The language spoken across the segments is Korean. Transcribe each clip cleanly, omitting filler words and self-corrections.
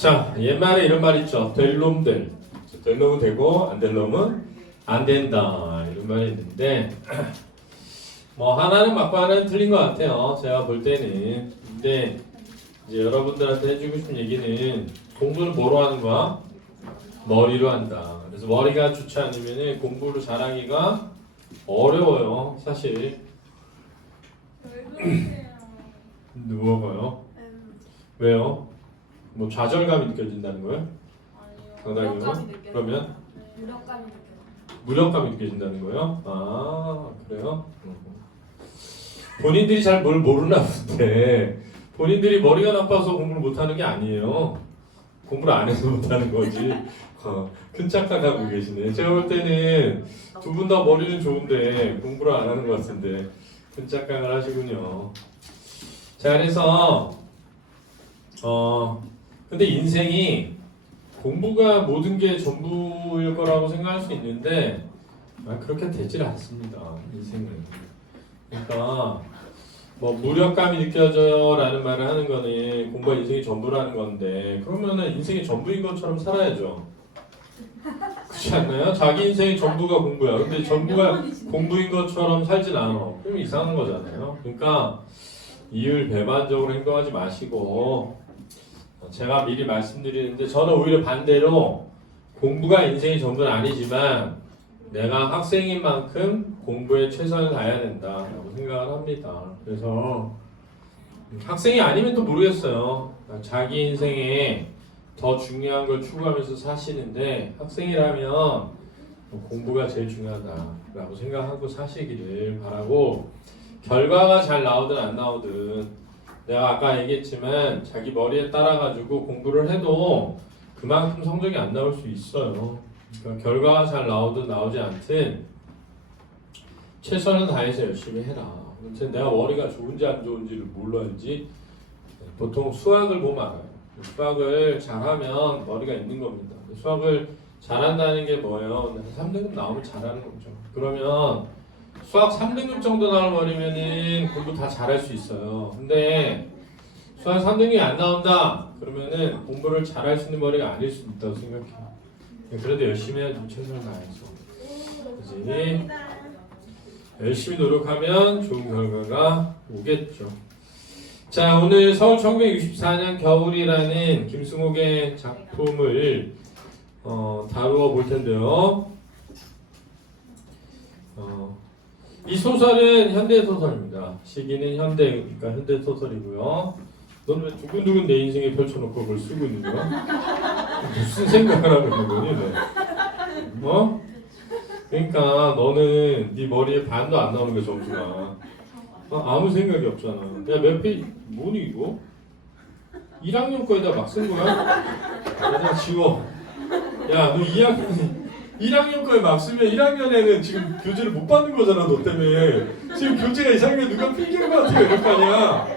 자, 옛말에 이런 말 있죠. 될 놈 될. 될 놈은 되고 안 될 놈은 안 된다. 이런 말이 있는데 뭐 하나는 맞고 하나는 틀린 것 같아요. 제가 볼 때는. 근데 이제 여러분들한테 해주고 싶은 얘기는 공부는 뭐로 하는 거야? 머리로 한다. 그래서 머리가 좋지 않으면 공부를 잘하기가 어려워요. 사실. 왜 그러세요? 누워봐요. 왜요? 뭐 좌절감이 느껴진다는 거예요? 아니요. 강당이요? 그러면 무력감이 느껴요. 무력감이 느껴진다는 거예요? 아, 그래요? 본인들이 잘 뭘 모르나 본데 본인들이 머리가 나빠서 공부를 못하는 게 아니에요. 공부를 안 해서 못하는 거지. 큰 착각하고 계시네. 제가 볼 때는 두 분 다 머리는 좋은데 공부를 안 하는 것 같은데 큰 착각을 하시군요. 자, 그래서 근데 인생이 공부가 모든 게 전부일 거라고 생각할 수 있는데 그렇게 되질 않습니다. 인생은. 그러니까 뭐 무력감이 느껴져라는 말을 하는 거는 공부가 인생이 전부라는 건데 그러면은 인생이 전부인 것처럼 살아야죠. 그렇지 않나요? 자기 인생이 전부가 공부야. 근데 전부가 공부인 것처럼 살진 않아. 그럼 이상한 거잖아요. 그러니까 이율배반적으로 행동하지 마시고 제가 미리 말씀드리는데 저는 오히려 반대로 공부가 인생의 전부는 아니지만 내가 학생인 만큼 공부에 최선을 다해야 된다라고 생각을 합니다. 그래서 학생이 아니면 또 모르겠어요. 자기 인생에 더 중요한 걸 추구하면서 사시는데 학생이라면 공부가 제일 중요하다라고 생각하고 사시기를 바라고 결과가 잘 나오든 안 나오든 내가 아까 얘기했지만 자기 머리에 따라가지고 공부를 해도 그만큼 성적이 안 나올 수 있어요. 그러니까 결과가 잘 나오든 나오지 않든 최선을 다해서 열심히 해라. 내가 머리가 좋은지 안 좋은지를 몰라야지. 보통 수학을 보면 알아요. 수학을 잘하면 머리가 있는 겁니다. 수학을 잘한다는 게 뭐예요? 3등급 나오면 잘하는 거죠. 그러면 수학 3등급 정도 나와버리면은 공부 다 잘할 수 있어요. 근데 수학 3등급이 안 나온다 그러면은 공부를 잘할 수 있는 머리가 아닐 수도 있다고 생각해요. 그래도 열심히 해야죠. 최선을 다해서. 그지? 열심히 노력하면 좋은 결과가 오겠죠. 자, 오늘 서울 1964년 겨울이라는 김승옥의 작품을 다루어 볼 텐데요. 이 소설은 현대 소설입니다. 시기는 현대니까 현대 소설이고요. 너는 왜 두근두근 내 인생에 펼쳐놓고 그걸 쓰고 있는 거야? 무슨 생각을 하고 있는 거니? 어? 그러니까 너는 네 머리에 반도 안 나오는 게 점수가. 아무 생각이 없잖아. 야, 몇 페이지 뭐니 이거? 1학년 거에다 막 쓴 거야? 야, 지워. 야, 너 1학년 거에 막 쓰면 1학년에는 지금 교재를 못 받는 거잖아, 너 때문에. 지금 교재가 이상하게 누가 필기한 것 같아, 이럴 거 아니야.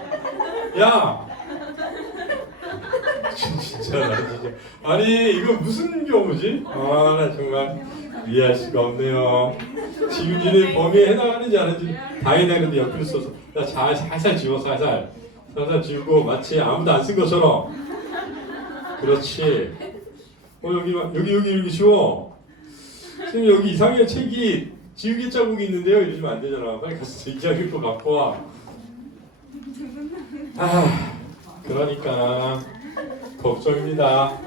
야! 진짜, 나 진짜. 아니, 이거 무슨 경우지? 아, 나 정말 이해할 수가 없네요. 지금 니네 범위에 해당하는지 안 하는지 다 해당하는데 옆으로 써서. 야, 살살 지워, 살살. 살살 지우고 마치 아무도 안 쓴 것처럼. 그렇지. 여기 지워. 선생님 여기 이상한 책이 지우개 자국이 있는데요. 이러시면 안 되잖아. 빨리 가서 이야기 또 갖고 와. 그러니까 걱정입니다.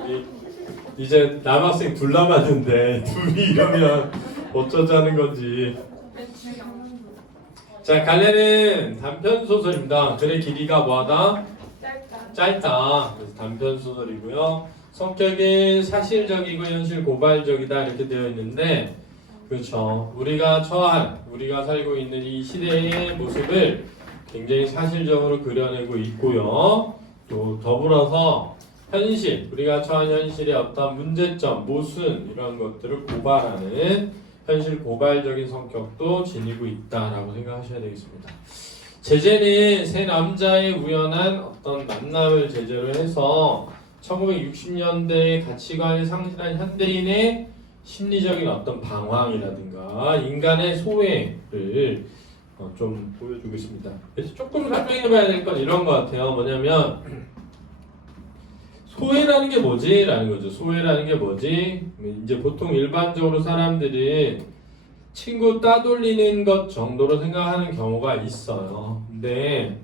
이제 남학생 둘 남았는데 둘이 이러면 어쩌자는 건지. 자, 갈래는 단편 소설입니다. 글의 길이가 뭐하다? 짧다. 그래서 단편 소설이고요. 성격이 사실적이고 현실 고발적이다 이렇게 되어 있는데 그렇죠. 우리가 살고 있는 이 시대의 모습을 굉장히 사실적으로 그려내고 있고요. 또 더불어서 현실, 우리가 처한 현실의 어떤 문제점, 모순 이런 것들을 고발하는 현실 고발적인 성격도 지니고 있다라고 생각하셔야 되겠습니다. 제재는 세 남자의 우연한 어떤 만남을 제재로 해서 1960년대의 가치관을 상실한 현대인의 심리적인 어떤 방황이라든가 인간의 소외를 좀 보여주고 있습니다. 그래서 조금 설명해봐야 될 건 이런 것 같아요. 뭐냐면 소외라는 게 뭐지? 라는 거죠. 소외라는 게 뭐지? 이제 보통 일반적으로 사람들이 친구 따돌리는 것 정도로 생각하는 경우가 있어요. 근데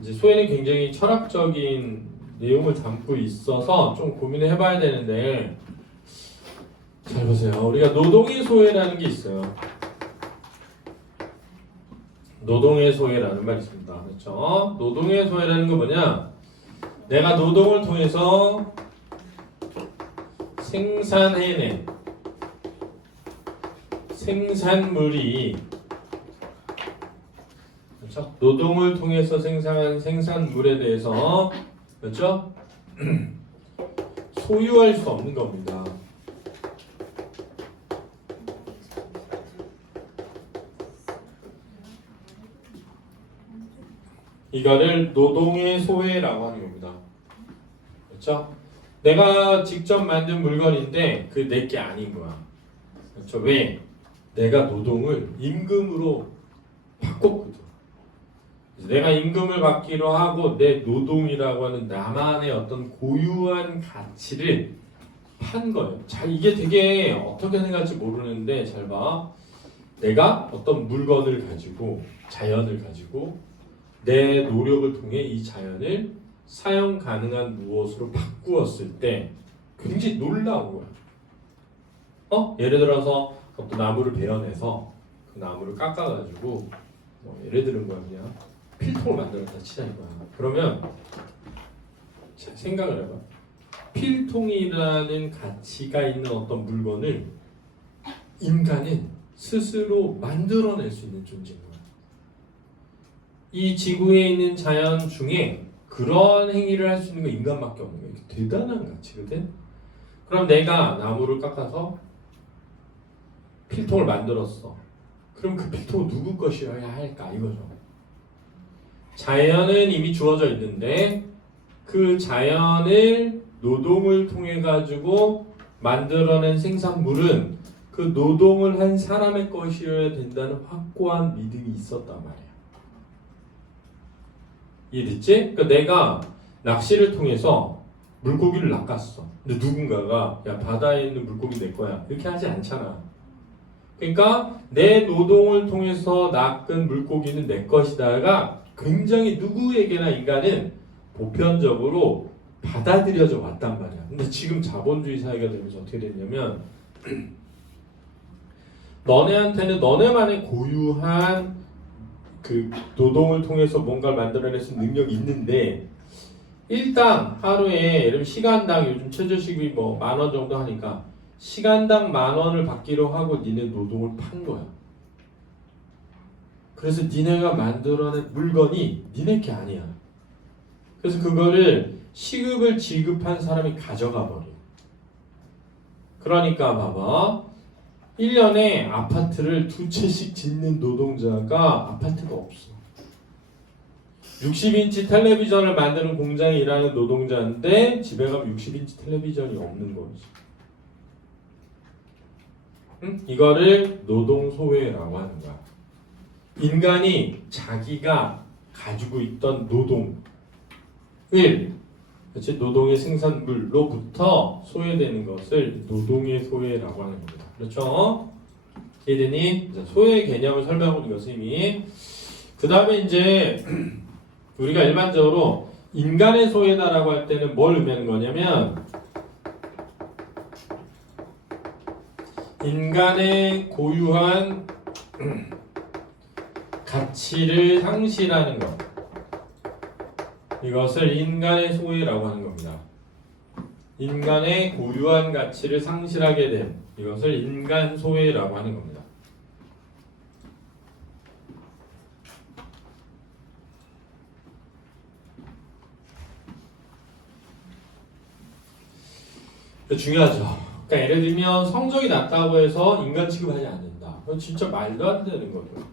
이제 소외는 굉장히 철학적인 내용을 담고 있어서 좀 고민을 해봐야 되는데, 잘 보세요. 우리가 노동의 소외라는 게 있어요. 노동의 소외라는 말이 있습니다. 그렇죠? 노동의 소외라는 건 뭐냐? 내가 노동을 통해서 생산해낸 생산물이, 그렇죠? 노동을 통해서 생산한 생산물에 대해서, 그렇죠? 소유할 수 없는 겁니다. 이거를 노동의 소외라고 하는 겁니다. 그렇죠? 내가 직접 만든 물건인데 그 내게 아닌 거야. 그렇죠? 왜? 내가 노동을 임금으로 바꿨거든. 내가 임금을 받기로 하고 내 노동이라고 하는 나만의 어떤 고유한 가치를 판 거예요. 자, 이게 되게 어떻게 생각할지 모르는데 잘 봐. 내가 어떤 물건을 가지고 자연을 가지고 내 노력을 통해 이 자연을 사용 가능한 무엇으로 바꾸었을 때 굉장히 놀라운 거야. 예를 들어서 어떤 나무를 베어내서 그 나무를 깎아가지고 예를 들은 거야 그냥 필통을 만들었다 치자는 거야. 그러면 자, 생각을 해봐. 필통이라는 가치가 있는 어떤 물건을 인간은 스스로 만들어낼 수 있는 존재인 거야. 이 지구에 있는 자연 중에 그런 행위를 할 수 있는 건 인간밖에 없는 거야. 이게 대단한 가치거든. 그럼 내가 나무를 깎아서 필통을 만들었어. 그럼 그 필통은 누구 것이어야 할까 이거죠. 자연은 이미 주어져 있는데 그 자연을 노동을 통해 가지고 만들어낸 생산물은 그 노동을 한 사람의 것이어야 된다는 확고한 믿음이 있었단 말이야. 이해됐지? 그러니까 내가 낚시를 통해서 물고기를 낚았어. 근데 누군가가 야 바다에 있는 물고기 내 거야 이렇게 하지 않잖아. 그러니까 내 노동을 통해서 낚은 물고기는 내 것이다가 굉장히 누구에게나 인간은 보편적으로 받아들여져 왔단 말이야. 근데 지금 자본주의 사회가 되면서 어떻게 됐냐면 너네한테는 너네만의 고유한 그 노동을 통해서 뭔가를 만들어낼 수 있는 능력이 있는데 일단 하루에 예를 들면 시간당 요즘 최저시급이 뭐 10,000원 정도 하니까 시간당 10,000원을 받기로 하고 니네 노동을 판 거야. 그래서 니네가 만들어낸 물건이 니네 게 아니야. 그래서 그거를 시급을 지급한 사람이 가져가 버려. 그러니까 봐봐. 1년에 아파트를 2채씩 짓는 노동자가 아파트가 없어. 60인치 텔레비전을 만드는 공장에 일하는 노동자인데 집에 가면 60인치 텔레비전이 없는 거지. 응? 이거를 노동소외라고 하는 거야. 인간이 자기가 가지고 있던 노동을 그렇지? 노동의 생산물로부터 소외되는 것을 노동의 소외라고 하는 겁니다. 그렇죠? 이해되니? 소외 개념을 설명하고 있는 이미. 그 다음에 이제 우리가 일반적으로 인간의 소외다라고 할 때는 뭘 의미하는 거냐면 인간의 고유한 가치를 상실하는 것. 이것을 인간의 소외라고 하는 겁니다. 인간의 고유한 가치를 상실하게 된 이것을 인간 소외라고 하는 겁니다. 중요하죠. 그러니까 예를 들면 성적이 낮다고 해서 인간 취급하지 않는다. 그건 진짜 말도 안 되는 거죠.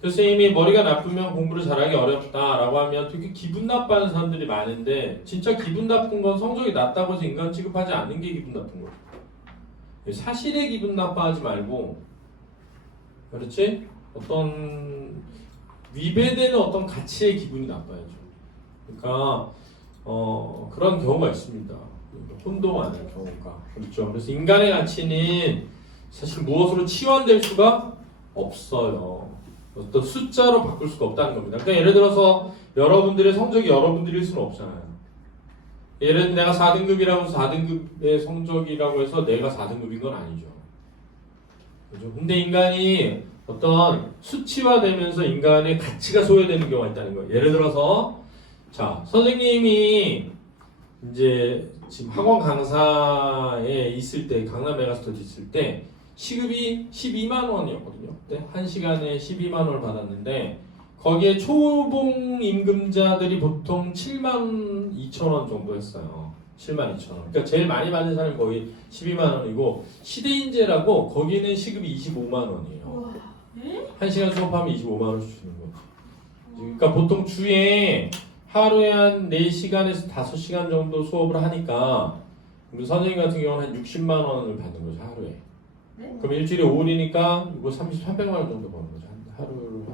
교수님이 머리가 나쁘면 공부를 잘하기 어렵다라고 하면 되게 기분 나빠하는 사람들이 많은데 진짜 기분 나쁜 건 성적이 낮다고 해서 인간 취급하지 않는 게 기분 나쁜 거예요. 사실에 기분 나빠하지 말고 그렇지? 어떤 위배되는 어떤 가치에 기분이 나빠야죠. 그러니까 그런 경우가 있습니다. 혼동하는 경우가 그렇죠. 그래서 인간의 가치는 사실 무엇으로 치환될 수가 없어요. 어떤 숫자로 바꿀 수가 없다는 겁니다. 그러니까 예를 들어서 여러분들의 성적이 여러분들일 수는 없잖아요. 예를 들어 내가 4등급이라고 해서 4등급의 성적이라고 해서 내가 4등급인 건 아니죠. 그죠? 근데 인간이 어떤 수치화되면서 인간의 가치가 소외되는 경우가 있다는 거예요. 예를 들어서 자, 선생님이 이제 지금 학원 강사에 있을 때 강남 메가스터디 있을 때 시급이 12만 원이었거든요. 그때 한 시간에 12만 원을 받았는데 거기에 초봉 임금자들이 보통 7만 2천 원 정도 했어요. 7만 2천 원. 그러니까 제일 많이 받는 사람이 거의 12만 원이고 시대인재라고 거기는 시급이 25만 원이에요. 한 시간 수업하면 25만 원씩 주는 거죠. 그러니까 보통 주에 하루에 한 4시간에서 5시간 정도 수업을 하니까 우리 선생님 같은 경우는 한 60만 원을 받는 거죠. 하루에. 그럼 일주일에 5일이니까 이거 300만 원 정도 버는 거죠. 하루로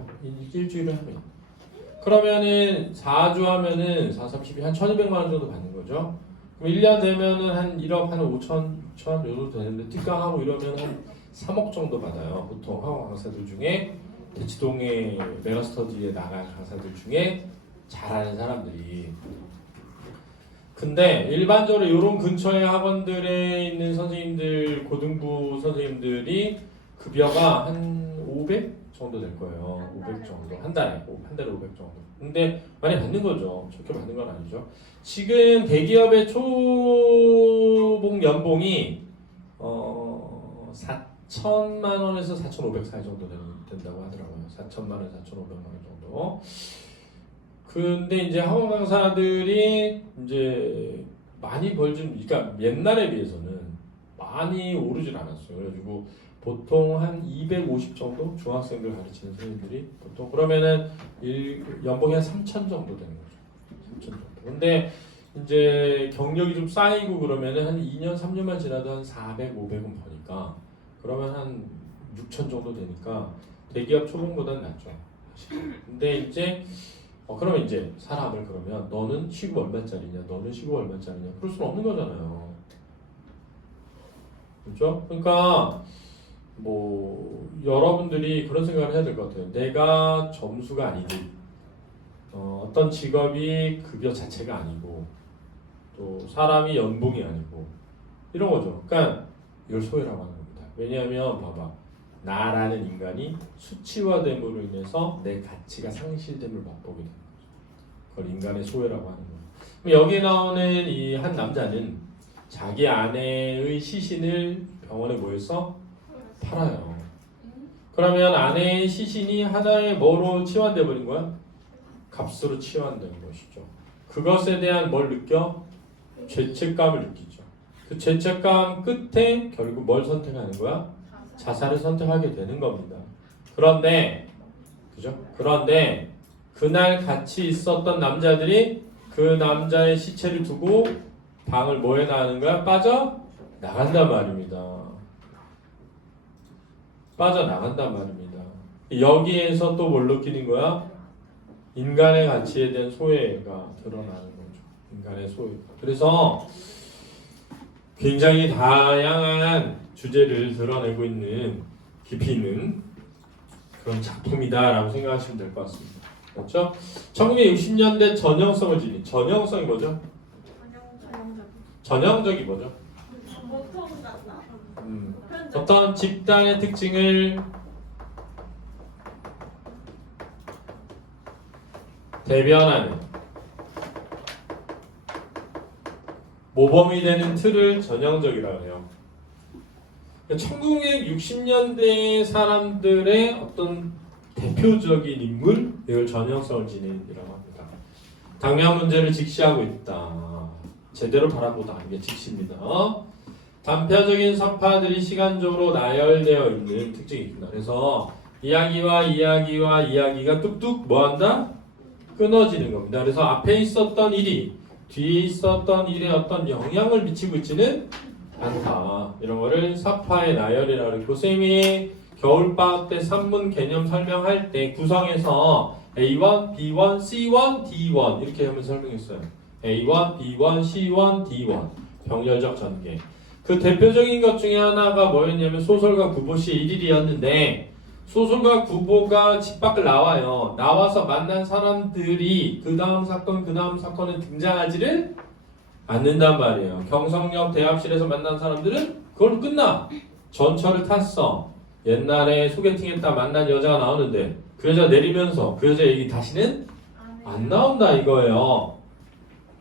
일주일을 하면. 그러면은 4주 하면은 4, 32, 한 1200만 원 정도 받는 거죠. 그럼 1년 되면은 한 1억 한 5천, 6천 요 정도 되는데 특강하고 이러면 한 3억 정도 받아요. 보통 학원 강사들 중에 대치동의 메가스터디에 나갈 강사들 중에 잘하는 사람들이. 근데 일반적으로 이런 근처의 학원들에 있는 선생님들, 고등부 선생님들이 급여가 한 500 정도 될 거예요. 500 정도. 한 달에 500 정도. 근데 많이 받는 거죠. 적게 받는 건 아니죠. 지금 대기업의 초봉 연봉이 4천만 원에서 4,500 사이 정도 된다고 하더라고요. 4천만 원, 4,500만 원 정도. 근데 이제 학원 강사들이 이제 많이 벌진, 그러니까 옛날에 비해서는 많이 오르진 않았어요. 그래가지고 보통 한 250 정도 중학생들 가르치는 선생님들이 보통 그러면은 연봉이 한 3천 정도 되는 거죠. 3천 정도. 근데 이제 경력이 좀 쌓이고 그러면은 한 2년, 3년만 지나도 한 400, 500은 버니까 그러면 한 6천 정도 되니까 대기업 초봉보다는 낫죠. 근데 이제 그러면 이제 사람을 그러면 너는 시급 얼마짜리냐, 너는 시급 얼마짜리냐 그럴 수는 없는 거잖아요. 그렇죠? 그러니까 뭐 여러분들이 그런 생각을 해야 될 것 같아요. 내가 점수가 아니고 어떤 직업이 급여 자체가 아니고 또 사람이 연봉이 아니고 이런 거죠. 그러니까 이걸 소외라고 하는 겁니다. 왜냐하면 봐봐. 나라는 인간이 수치화됨으로 인해서 내 가치가 상실됨을 맛보게 되는 거죠. 그걸 인간의 소외라고 하는 거예요. 그럼 여기에 나오는 이 한 남자는 자기 아내의 시신을 병원에 모여서 팔아요. 그러면 아내의 시신이 하나의 뭐로 치환돼 버린 거야? 값으로 치환된 것이죠. 그것에 대한 뭘 느껴? 죄책감을 느끼죠. 그 죄책감 끝에 결국 뭘 선택하는 거야? 자살을 선택하게 되는 겁니다. 그런데 그죠? 그런데 그날 같이 있었던 남자들이 그 남자의 시체를 두고 방을 뭐 해나가는 거야? 빠져 나간단 말입니다. 빠져나간단 말입니다. 여기에서 또 뭘 느끼는 거야? 인간의 가치에 대한 소외가 드러나는 거죠. 인간의 소외가. 그래서 굉장히 다양한 주제를 드러내고 있는 깊이 있는 그런 작품이다라고 생각하시면 될 것 같습니다. 그렇죠? 1960년대 전형성을 지닌 전형성이 뭐죠? 전형적이 뭐죠? 어떤 집단의 특징을 대변하는 모범이 되는 틀을 전형적이라고 해요. 1960년대 사람들의 어떤 대표적인 인물, 이걸 전형성을 지닌이라고 합니다. 당면 문제를 직시하고 있다. 제대로 바라보다. 이게 직시입니다. 단편적인 서파들이 시간적으로 나열되어 있는 특징이 있습니다. 그래서 이야기와 이야기가 뚝뚝 뭐한다? 끊어지는 겁니다. 그래서 앞에 있었던 일이 뒤에 있었던 일에 어떤 영향을 미치고 있지는 않다. 이런 거를 서파의 나열이라고 그랬고, 쌤이 겨울방학 때 산문 개념 설명할 때 구성해서 A1, B1, C1, D1 이렇게 하면 설명했어요. A1, B1, C1, D1 병렬적 전개. 그 대표적인 것 중에 하나가 뭐였냐면 소설가 구보 씨의 일일이었는데 소설가 구보가 집 밖을 나와요. 나와서 만난 사람들이 그 다음 사건에 등장하지를 않는단 말이에요. 경성역 대합실에서 만난 사람들은 그걸로 끝나. 전철을 탔어. 옛날에 소개팅했다 만난 여자가 나오는데 그 여자 내리면서 그 여자 얘기 다시는 안 나온다 이거예요.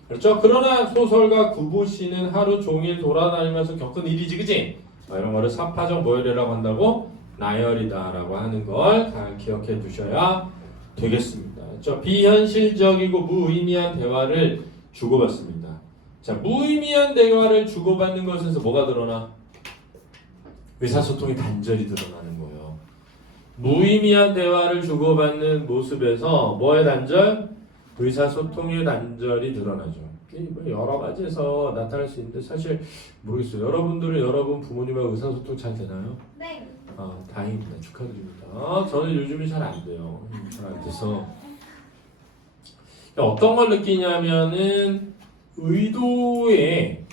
그렇죠? 그러나 소설가 구보 씨는 하루 종일 돌아다니면서 겪은 일이지, 그지? 이런 거를 사파적 모혈이라고 한다고 나열이다라고 하는 걸 잘 기억해 두셔야 되겠습니다. 그렇죠? 비현실적이고 무의미한 대화를 주고받습니다. 자, 무의미한 대화를 주고받는 것에서 뭐가 드러나? 의사소통의 단절이 드러나는 거예요. 무의미한 대화를 주고받는 모습에서 뭐의 단절? 의사소통의 단절이 드러나죠. 여러 가지에서 나타날 수 있는데 사실 모르겠어요. 여러분들은 여러분 부모님하고 의사소통 잘 되나요? 네. 아, 다행입니다. 축하드립니다. 저는 요즘에 잘 안 돼요. 잘 안 돼서 어떤 걸 느끼냐면은 의도에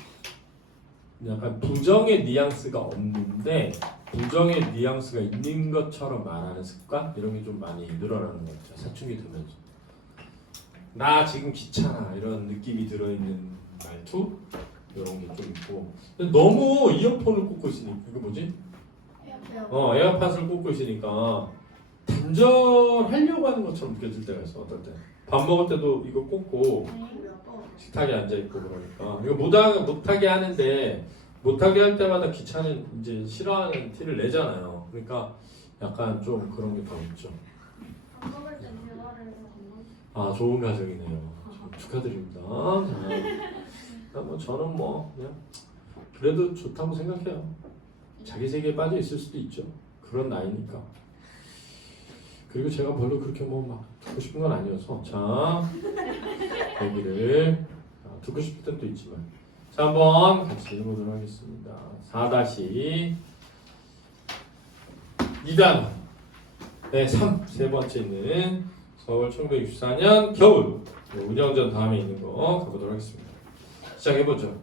약간 부정의 뉘앙스가 없는데 부정의 뉘앙스가 있는 것처럼 말하는 습관 이런 게 좀 많이 늘어나는 것 같아요. 사춘기 되면서 나 지금 귀찮아 이런 느낌이 들어있는 말투 이런 게 좀 있고 너무 이어폰을 꽂고 있으니까 이게 뭐지? 에어팟을 꽂고 있으니까 단절하려고 하는 것처럼 느껴질 때가 있어. 어떨 때 밥 먹을 때도 이거 꽂고 식탁에 앉아 있고 그러니까 이거 못하게 하는데 못하게 할 때마다 귀찮은 이제 싫어하는 티를 내잖아요. 그러니까 약간 좀 그런 게 더 있죠. 밥 먹을 때 대화를 해서 아, 좋은 가정이네요. 축하드립니다. 뭐 저는 뭐 그냥 그래도 좋다고 생각해요. 자기 세계에 빠져 있을 수도 있죠. 그런 나이니까. 그리고 제가 별로 그렇게 뭐 막 듣고 싶은 건 아니어서 자 얘기를 듣고 싶을 때도 있지만 자 한번 같이 해보도록 하겠습니다. 4-2단원 네, 3 세 번째는 서울 1964년 겨울 운영전 다음에 있는 거 가보도록 하겠습니다. 시작해보죠.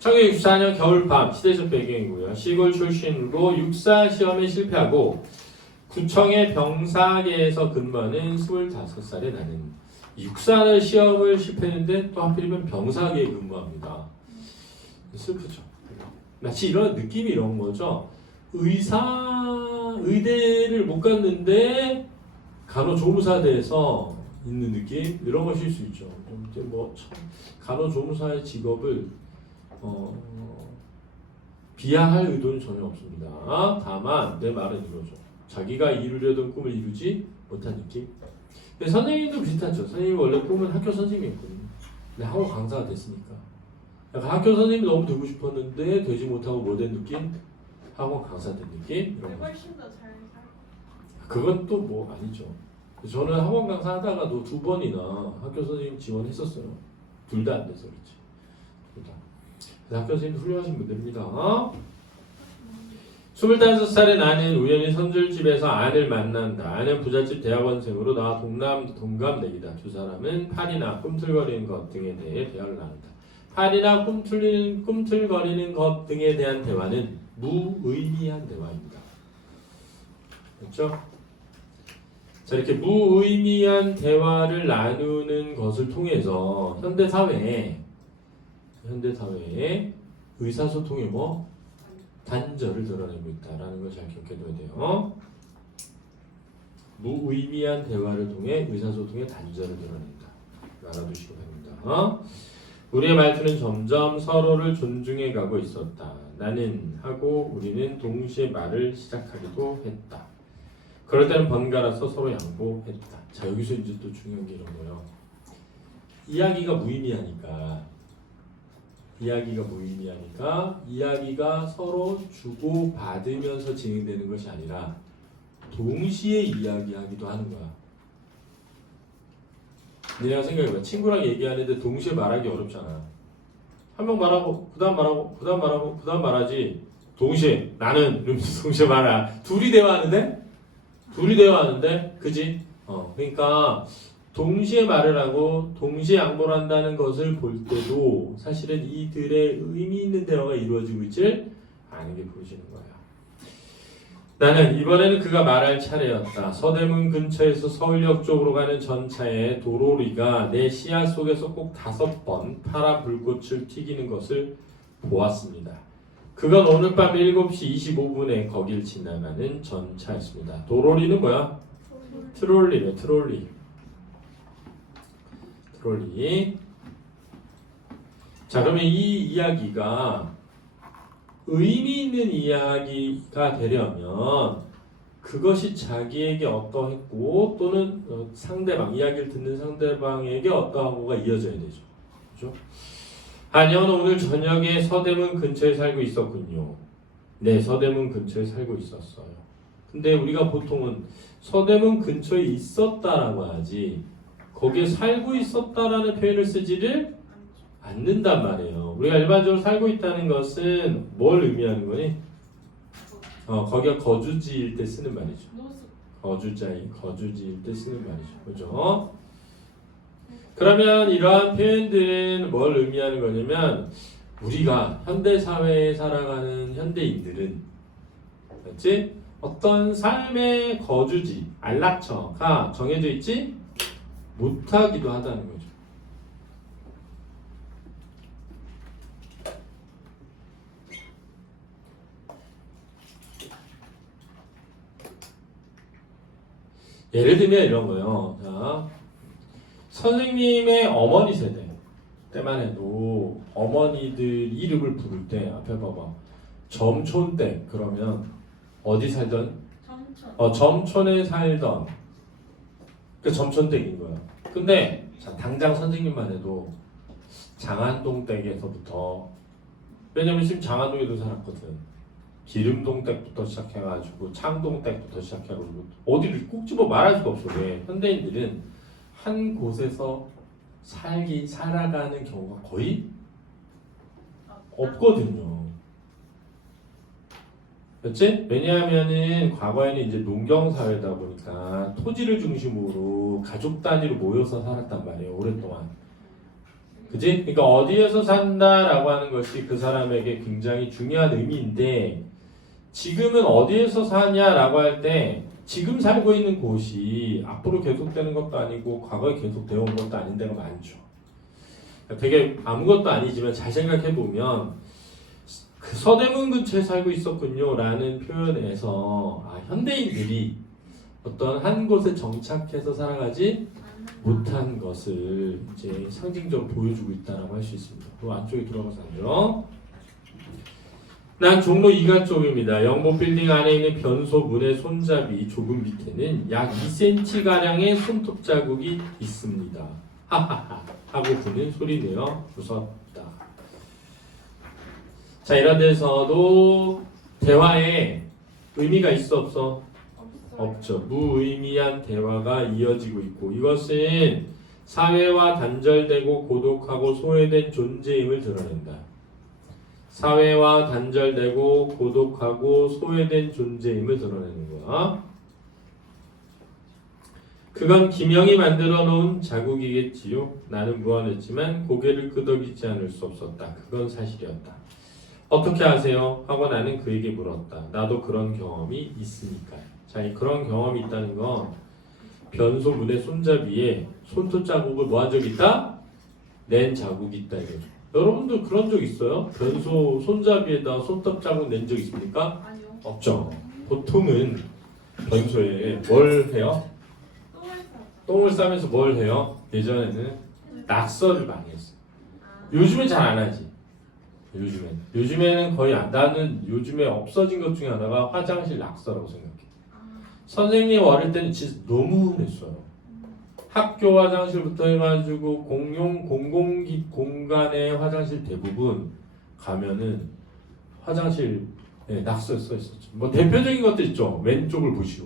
1964년 겨울밤 시대적 배경이고요. 시골 출신으로 육사 시험에 실패하고 구청의 병사계에서 근무하는 25살의 나는 육사 시험을 실패했는데 또 하필이면 병사계에 근무합니다. 슬프죠. 마치 이런 느낌이 이런 거죠. 의대를 못 갔는데 간호조무사대에서 있는 느낌 이런 것일 수 있죠. 뭐 간호조무사의 직업을 비하할 의도는 전혀 없습니다. 다만 내 말은 이거죠. 자기가 이루려던 꿈을 이루지 못한 느낌. 근데 선생님도 비슷하죠. 선생님이 원래 꿈은 학교 선생님이었거든요. 근데 학원 강사가 됐으니까. 약간 학교 선생님이 너무 되고 싶었는데 되지 못하고 뭐 된 느낌? 학원 강사 된 느낌? 이런 거. 훨씬 더 잘 살. 그건 또 뭐 아니죠. 저는 학원 강사 하다가도 2번이나 학교 선생님 지원했었어요. 둘 다 안 돼서 그렇지. 둘 다. 그래서 학교 선생님 훌륭하신 분들입니다. 25살의 나는 우연히 선술집에서 안을 만난다. 안은 부잣집 대학원생으로 나와 동갑내기다. 두 사람은 팔이나 꿈틀거리는 것 등에 대해 대화를 나눈다. 팔이나 꿈틀거리는 것 등에 대한 대화는 무의미한 대화입니다. 그렇죠? 자, 이렇게 무의미한 대화를 나누는 것을 통해서 현대사회에 의사소통의 뭐? 단절을 드러내고 있다라는 걸 잘 기억해둬야 돼요. 무의미한 대화를 통해 의사소통의 단절을 드러낸다. 알아두시기 바랍니다. 우리의 말투는 점점 서로를 존중해 가고 있었다. 나는 하고 우리는 동시에 말을 시작하기도 했다. 그럴 때는 번갈아서 서로 양보했다. 자, 여기서 이제 또 중요한 게 이런 거예요. 이야기가 이야기가 서로 주고받으면서 진행되는 것이 아니라 동시에 이야기하기도 하는 거야. 내가 생각해봐. 친구랑 얘기하는데 동시에 말하기 어렵잖아. 한 명 말하고 그 다음 말하고 그 다음 말하고 그 다음 말하지. 동시에 나는 이러면서 동시에 말하. 둘이 대화하는데 그지? 그러니까 동시에 말을 하고 동시에 양보를 한다는 것을 볼 때도 사실은 이들의 의미 있는 대화가 이루어지고 있지 않은 게 보여지는 거야. 나는 이번에는 그가 말할 차례였다. 서대문 근처에서 서울역 쪽으로 가는 전차에 도로리가 내 시야 속에서 꼭 5번 파란 불꽃을 튀기는 것을 보았습니다. 그건 오늘 밤 7시 25분에 거길 지나가는 전차였습니다. 도로리는 뭐야? 트롤리네, 트롤리. 트롤리. 자, 그러면 이 이야기가 의미 있는 이야기가 되려면 그것이 자기에게 어떠했고 또는 상대방, 이야기를 듣는 상대방에게 어떠하고가 이어져야 되죠. 그렇죠? 한여는 오늘 저녁에 서대문 근처에 살고 있었군요. 네, 서대문 근처에 살고 있었어요. 근데 우리가 보통은 서대문 근처에 있었다라고 하지 거기에 살고 있었다라는 표현을 쓰지를 않는단 말이에요. 우리가 일반적으로 살고 있다는 것은 뭘 의미하는 거니? 거기가 거주지일 때 쓰는 말이죠. 거주지일 때 쓰는 말이죠. 그죠? 그러면 이러한 표현들은 뭘 의미하는 거냐면 우리가 현대 사회에 살아가는 현대인들은 맞지? 어떤 삶의 거주지, 안락처가 정해져 있지 못하기도 하다는 거죠. 예를 들면 이런 거예요. 자, 선생님의 어머니 세대 때만 해도 어머니들 이름을 부를 때 앞에 봐봐. 점촌댁 그러면 어디 살던? 점촌에 살던 그 점촌댁인 거야. 근데 자, 당장 선생님만 해도 장안동 댁에서부터 왜냐면 지금 장안동에도 살았거든. 기름동 댁부터 시작해가지고 창동 댁부터 시작해가지고 어디를 꼭 집어 말할 수가 없어. 왜? 현대인들은 한 곳에서 살아가는 경우가 거의 없거든요. 그렇지? 왜냐하면은 과거에는 이제 농경 사회다 보니까 토지를 중심으로 가족 단위로 모여서 살았단 말이에요. 오랫동안. 그지? 그러니까 어디에서 산다라고 하는 것이 그 사람에게 굉장히 중요한 의미인데 지금은 어디에서 사냐라고 할 때 지금 살고 있는 곳이 앞으로 계속되는 것도 아니고 과거에 계속되어 온 것도 아닌 데가 많죠. 되게 아무것도 아니지만 잘 생각해 보면 그 서대문 근처에 살고 있었군요 라는 표현에서 현대인들이 어떤 한 곳에 정착해서 살아가지 못한 것을 이제 상징적으로 보여주고 있다라고 할 수 있습니다. 그 안쪽에 들어가서 앉아. 난 종로 2가 쪽입니다. 영모 빌딩 안에 있는 변소 문의 손잡이 조금 밑에는 약 2cm 가량의 손톱 자국이 있습니다. 하하하 하고 부는 소리네요. 웃었다. 자, 이런 데서도 대화에 의미가 있어 없어? 없죠. 무의미한 대화가 이어지고 있고 이것은 사회와 단절되고 고독하고 소외된 존재임을 드러낸다. 사회와 단절되고 고독하고 소외된 존재임을 드러내는 거야. 그건 김영이 만들어 놓은 자국이겠지요. 나는 무안했지만 고개를 끄덕이지 않을 수 없었다. 그건 사실이었다. 어떻게 아세요? 하고 나는 그에게 물었다. 나도 그런 경험이 있으니까요. 자, 그런 경험이 있다는 건 변소 문의 손잡이에 손톱 자국을 뭐 한 적이 있다? 낸 자국이 있다 이거죠. 여러분들 그런 적 있어요? 변소 손잡이에다 손톱 자국 낸 적 있습니까? 아니요. 없죠. 보통은 변소에 뭘 해요? 똥을 싸면서 뭘 해요? 예전에는 낙서를 많이 했어요. 요즘엔 잘 안 하지. 요즘에는 거의 안. 나는 요즘에 없어진 것 중에 하나가 화장실 낙서라고 생각해. 선생님 어릴 때는 진짜 너무 흔했어요. 학교 화장실부터 해가지고 공용 공간의 화장실 대부분 가면은 화장실 낙서 써 있었죠. 뭐 대표적인 것도 있죠. 왼쪽을 보시오.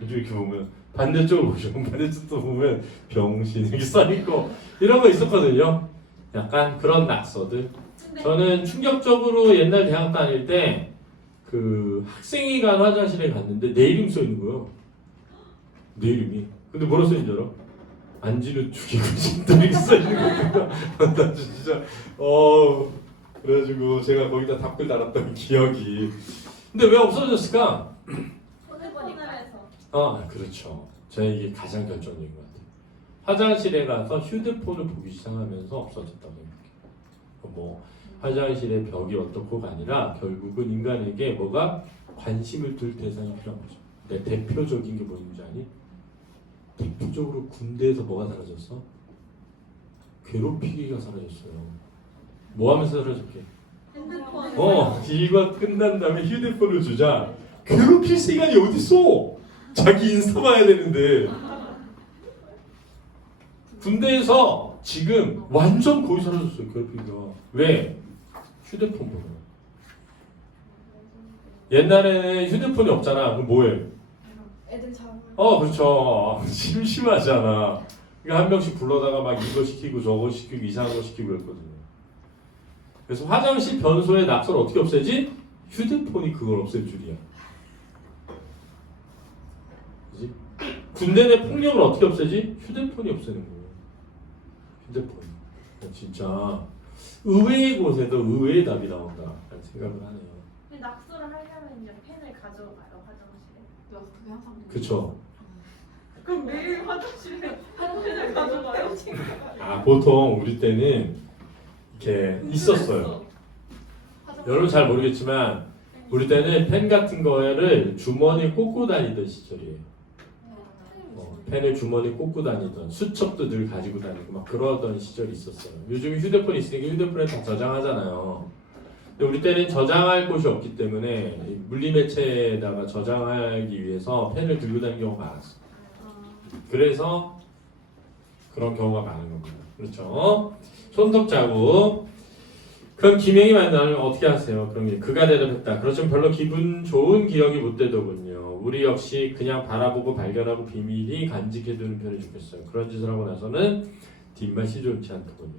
이렇게 보면 반대쪽을 보시오. 반대쪽도 보면 병신 이렇게 써 있고 이런 거 있었거든요. 약간 그런 낙서들. 저는 충격적으로 옛날 대학 다닐 때 그 학생이 간 화장실에 갔는데 내 이름 써 있는 거예요. 내 이름이. 근데 뭐라 써 있는 줄 알아? 안지를 죽이고 싶다 이렇게 써있는 거야. 나 진짜 그래가지고 제가 거기다 답글 달았던 기억이. 근데 왜 없어졌을까? 휴대폰을 해서. 그렇죠. 제가 이게 가장 결정적인 것 같아요. 화장실에 가서 휴대폰을 보기 시작하면서 없어졌다고 생각해요. 뭐 화장실의 벽이 어떻고가 아니라 결국은 인간에게 뭐가 관심을 둘 대상이 필요한 거죠. 근데 대표적인 게 뭐인지 아니? 대표적으로 군대에서 뭐가 사라졌어? 괴롭히기가 사라졌어요. 뭐 하면서 사라졌게? 핸드폰. 일과 끝난 다음에 휴대폰을 주자. 괴롭힐 시간이 어딨어? 자기 인스타 봐야 되는데. 군대에서 지금 완전 거의 사라졌어요. 괴롭히기가. 왜? 휴대폰 보고. 옛날에는 휴대폰이 없잖아. 그럼 뭐해? 애들 자고. 그렇죠. 심심하잖아. 그러니까 한 명씩 불러다가 막 이거 시키고 저거 시키고 이상한 거 시키고 그랬거든요. 그래서 화장실 변소의 낙서를 어떻게 없애지? 휴대폰이 그걸 없앨 줄이야. 그지? 군대 내 폭력을 어떻게 없애지? 휴대폰이 없애는 거예요. 휴대폰. 진짜 의외의 곳에도 의외의 답이 나온다라는 생각을 하네요. 근데 낙서를 하려면 이제 펜을 가져가요 화장실에. 그게 항상 그쵸? 그럼 매일 화장실에 펜을 가져가요? 보통 우리 때는 이렇게 있었어요. 여러분 잘 모르겠지만 우리 때는 펜 같은 거를 주머니에 꽂고 다니던 시절이에요. 펜을 주머니에 꽂고 다니던, 수첩도 늘 가지고 다니고 막 그러던 시절이 있었어요. 요즘 휴대폰이 있으니까 휴대폰에 다 저장하잖아요. 근데 우리 때는 저장할 곳이 없기 때문에 물리매체에다가 저장하기 위해서 펜을 들고 다니는 경우가 많았어요. 그래서 그런 경우가 많은 겁니다. 그렇죠? 손톱 자국. 그럼 김행이 만나면 어떻게 하세요? 그럼 그가 대답했다. 그렇지만 별로 기분 좋은 기억이 못 되더군요. 우리 역시 그냥 바라보고 발견하고 비밀이 간직해두는 편이 좋겠어요. 그런 짓을 하고 나서는 뒷맛이 좋지 않더군요.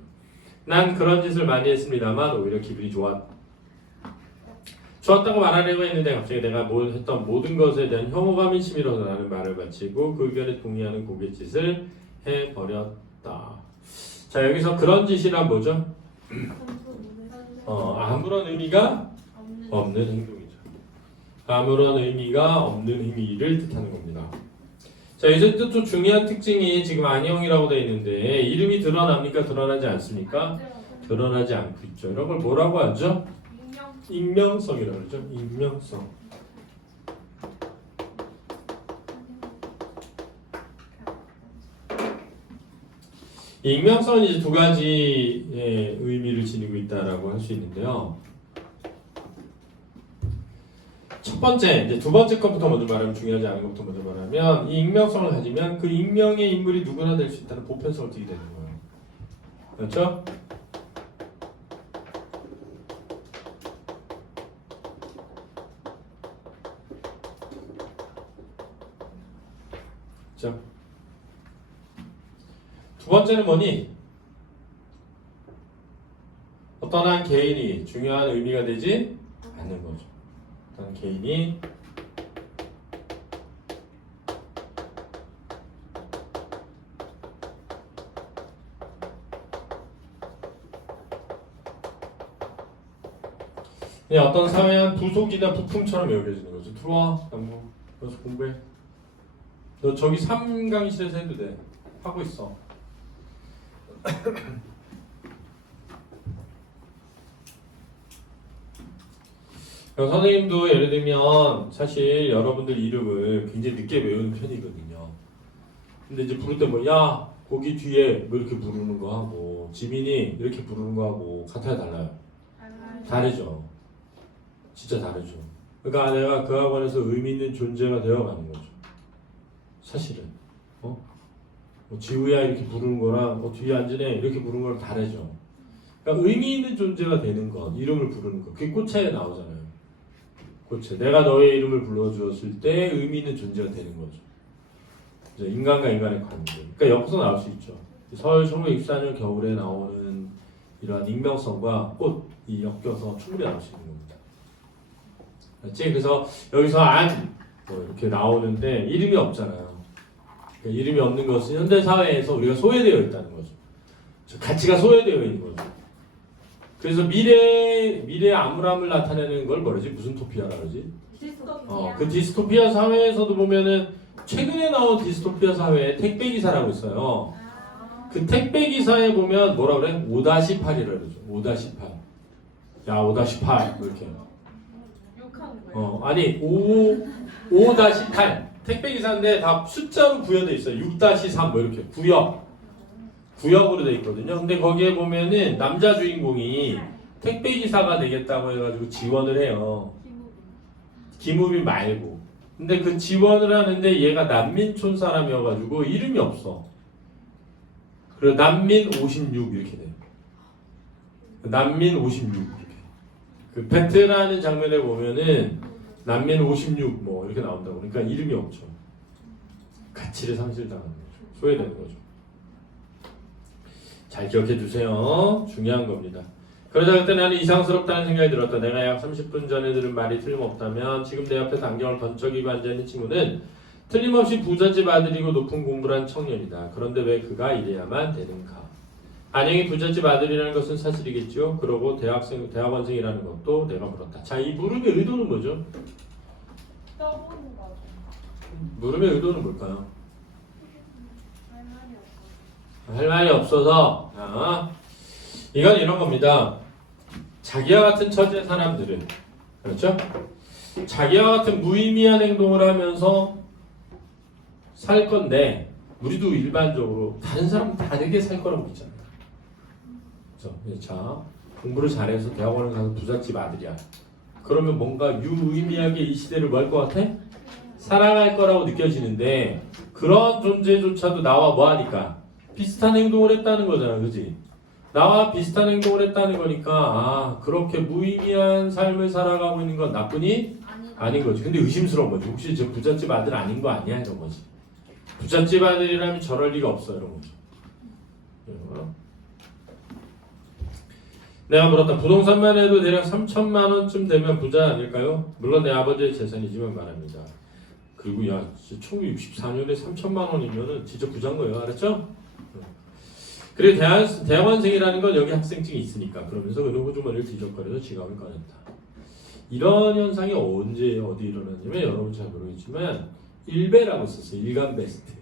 난 그런 짓을 많이 했습니다만 오히려 기분이 좋았다고 말하려고 했는데 갑자기 내가 했던 모든 것에 대한 혐오감이 치밀어서 나는 말을 마치고 그 의견에 동의하는 고갯짓을 해버렸다. 자, 여기서 그런 짓이란 뭐죠? 아무런 의미가 없는 행동이죠. 아무런 의미가 없는 의미를 뜻하는 겁니다. 자, 이제 또 중요한 특징이 지금 안형이라고 되어 있는데 이름이 드러납니까? 드러나지 않습니까? 드러나지 않고 있죠. 이런 걸 뭐라고 하죠? 익명성이라고 그러죠. 익명성. 익명성은 이제 두 가지의 의미를 지니고 있다라고 할 수 있는데요. 첫 번째, 이제 두 번째 것부터 먼저 말하면 중요하지 않은 것부터 먼저 말하면 이 익명성을 가지면 그 익명의 인물이 누구나 될 수 있다는 보편성을 띠게 되는 거예요. 그렇죠? 자, 두 번째는 뭐니? 어떤 한 개인이 중요한 의미가 되지 않는 거죠. 어떤 개인이 그냥 어떤 사회한 부속이나 부품처럼 여겨지는 거죠. 들어와, 남부. 너서 공부해. 너 저기 3강실에서 해도 돼. 하고 있어. 선생님도 예를 들면 사실 여러분들 이름을 굉장히 늦게 외우는 편이거든요. 근데 이제 부를 때 뭐 야 거기 뒤에 뭐 이렇게 부르는 거 하고 지민이 이렇게 부르는 거 하고 같아요 달라요? 다르죠. 진짜 다르죠. 그러니까 내가 그 학원에서 의미 있는 존재가 되어가는 거죠. 사실은 뭐 지우야 이렇게 부르는 거랑 뒤에 앉으네 이렇게 부르는 거랑 다르죠. 그러니까 의미 있는 존재가 되는 것, 이름을 부르는 것, 그게 꽃차에 나오잖아요. 꽃차. 내가 너의 이름을 불러주었을 때 의미 있는 존재가 되는 거죠. 이제 인간과 인간의 관계. 그러니까 여기서 나올 수 있죠. 서울 1924년 겨울에 나오는 이러한 익명성과 꽃이 엮여서 충분히 나올 수 있는 겁니다. 그렇지? 그래서 여기서 뭐 이렇게 나오는데 이름이 없잖아요. 그러니까 이름이 없는 것은 현대 사회에서 우리가 소외되어 있다는 거죠. 가치가 소외되어 있는 거죠. 그래서 미래의 암울함을 나타내는 걸 뭐라지? 무슨 토피아라 그러지? 디스토피아. 그 디스토피아 사회에서도 보면은 최근에 나온 디스토피아 사회에 택배 기사라고 있어요. 그 택배 기사에 보면 뭐라 그래? 5-8이라 그러죠. 5-8. 야, 5-8 이렇게. 욕하는 거예요. 아니 5-8 택배 기사인데 다 숫자로 부여돼 있어요. 6-3 뭐 이렇게 구역으로 돼 있거든요. 근데 거기에 보면은 남자 주인공이 택배 기사가 되겠다고 해가지고 지원을 해요. 김우빈 말고. 근데 그 지원을 하는데 얘가 난민촌 사람이어가지고 이름이 없어. 그리고 난민 56 이렇게 돼요. 난민 56 이렇게. 그 배트라는 장면에 보면은 난민 56 뭐 이렇게 나온다고. 그러니까 이름이 없죠. 가치를 상실당하는 거죠. 소외되는 거죠. 잘 기억해 두세요. 중요한 겁니다. 그러자 그때 나는 이상스럽다는 생각이 들었다. 내가 약 30분 전에 들은 말이 틀림없다면 지금 내 옆에 안경을 번쩍이고 앉아있는 친구는 틀림없이 부잣집 아들이고 높은 공부를 한 청년이다. 그런데 왜 그가 이래야만 되는가? 안영이 부잣집 아들이라는 것은 사실이겠죠. 그러고 대학원생이라는 것도 내가 물었다. 자, 이 물음의 의도는 뭐죠? 떠보는 거죠. 물음의 의도는 뭘까요? 할 말이 없어. 할 말이 없어서 이건 이런 겁니다. 자기와 같은 처지의 사람들은 그렇죠? 자기와 같은 무의미한 행동을 하면서 살 건데 우리도 일반적으로 다른 사람 다르게 살 거라고 믿잖아요. 그렇죠? 자, 공부를 잘해서 대학원을 가서 부잣집 아들이야. 그러면 뭔가 유의미하게 이 시대를 뭐 할 것 같아? 살아갈 거라고 느껴지는데 그런 존재조차도 나와 뭐 하니까 비슷한 행동을 했다는 거잖아. 그지? 나와 비슷한 행동을 했다는 거니까 그렇게 무의미한 삶을 살아가고 있는 건 나뿐이 아닌 거지. 근데 의심스러운 거지. 혹시 저 부잣집 아들 아닌 거 아니야? 이런 거지. 부잣집 아들이라면 저럴 리가 없어. 이런 거죠. 내가 물었다. 부동산만 해도 대략 3천만 원쯤 되면 부자 아닐까요? 물론 내 아버지의 재산이지만 말합니다. 그리고 야, 1964년에 3천만 원이면은 진짜 부자인 거예요. 알았죠? 그리고 대학원생이라는 건 여기 학생증이 있으니까 그러면서 그는 호주머니를 뒤적거려서 지갑을 꺼냈다. 이런 현상이 언제 어디 일어났냐면 여러분 잘 모르겠지만 일베라고 썼어요. 일간 베스트.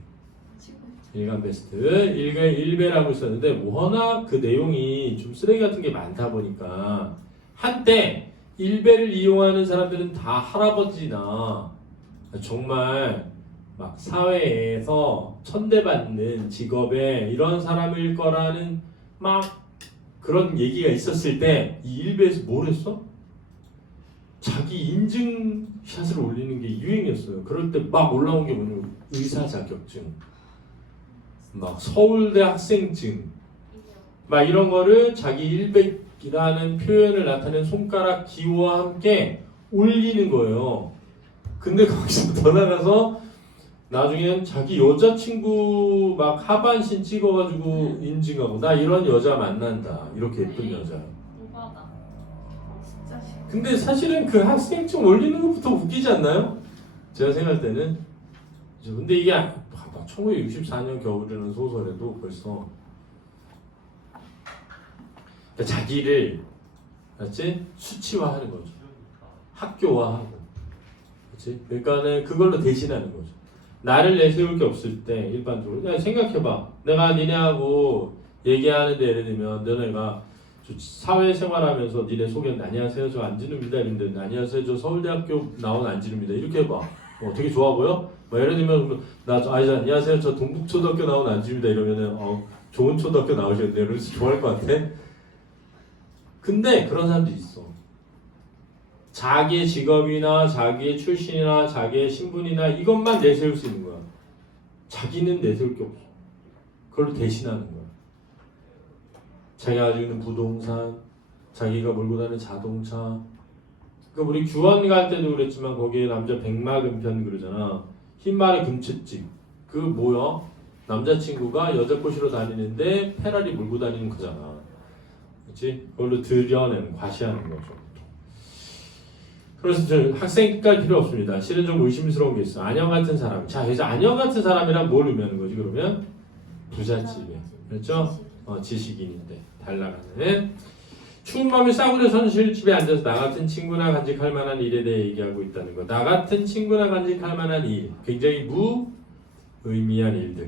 일간 베스트. 일베라고 있었는데 워낙 그 내용이 좀 쓰레기 같은 게 많다 보니까 한때 일베를 이용하는 사람들은 다 할아버지나 정말 막 사회에서 천대받는 직업에 이런 사람일 거라는 막 그런 얘기가 있었을 때 이 일베에서 뭘 했어? 자기 인증샷을 올리는 게 유행이었어요. 그럴 때 막 올라온 게 뭐냐면 의사 자격증, 막 서울대 학생증, 막 이런 거를 자기 일백이라는 표현을 나타낸 손가락 기호와 함께 올리는 거예요. 근데 거기서 더 나가서 나중엔 자기 여자친구 막 하반신 찍어가지고 인증하고 나 이런 여자 만난다. 이렇게 예쁜 여자. 오바다. 진짜 싫어. 근데 사실은 그 학생증 올리는 것부터 웃기지 않나요? 제가 생각할 때는. 근데 이게 봐봐. 1964년 겨울이라는 소설에도 벌써 그러니까 자기를 맞지? 수치화하는 거죠. 학교화하고. 그렇지? 그러니까는 그걸로 대신하는 거죠. 나를 내세울 게 없을 때 일반적으로 야 생각해봐. 내가 니네하고 얘기하는데 예를 들면 너네가 사회생활하면서 니네 소개는 안녕하세요 저 안진우입니다 이런데 안녕하세요 저 서울대학교 나온 안진우입니다 이렇게 해봐. 되게 좋아 보여? 뭐 예를 들면 안녕하세요 저 동북초등학교 나온 안진우입니다 이러면은 좋은 초등학교 나오셨는데 이러면서 좋아할 것 같아. 근데 그런 사람들이 있어. 자기의 직업이나 자기의 출신이나 자기의 신분이나 이것만 내세울 수 있는 거야. 자기는 내세울 게 없어. 그걸 대신하는 거야. 자기가 가지고 있는 부동산, 자기가 몰고 다니는 자동차. 그러니까 우리 규원 갈 때도 그랬지만 거기에 남자 백마금편 그러잖아. 흰말의 금채찍. 그 뭐야? 남자친구가 여자 꼬시러 다니는데 페라리 몰고 다니는 거잖아. 그렇지? 그걸로 드러내는, 과시하는 거죠. 그래서 저 학생까지 필요 없습니다. 실은 좀 의심스러운 게 있어. 안녕 같은 사람. 자, 여기서 안녕 같은 사람이란 뭘 의미하는 거지? 그러면 부잣집에. 그렇죠? 지식인인데 달나라는 추운 밤에 싸구려 선실집에 앉아서 나 같은 친구나 간직할 만한 일에 대해 얘기하고 있다는 거. 나 같은 친구나 간직할 만한 일. 굉장히 무의미한 일들.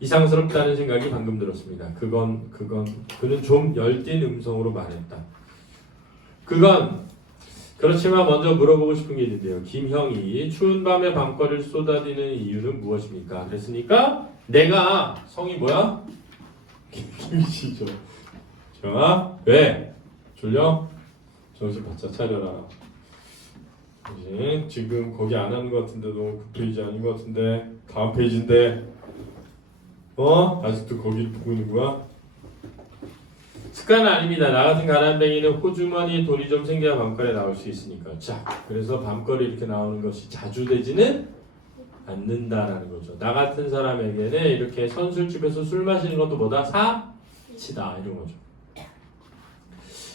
이상스럽다는 생각이 방금 들었습니다. 그는 좀 열띤 음성으로 말했다. 그렇지만 먼저 물어보고 싶은 게 있는데요. 김형이 추운 밤에 밤거리를 쏟아지는 이유는 무엇입니까? 그랬으니까 내가 성이 뭐야? 김씨죠. 자, 왜? 졸려? 정신 바짝 차려라. 이제 지금 거기 안 하는 것 같은데 너무 그 페이지 아닌 것 같은데 다음 페이지인데 아직도 거기를 보고 있는 거야? 습관은 아닙니다. 나 같은 가난뱅이는 호주머니에 돈이 좀 생겨야 밤거리에 나올 수 있으니까. 자, 그래서 밤거리 이렇게 나오는 것이 자주 되지는 않는다라는 거죠. 나 같은 사람에게는 이렇게 선술집에서 술 마시는 것도 뭐다? 사치다 이런 거죠.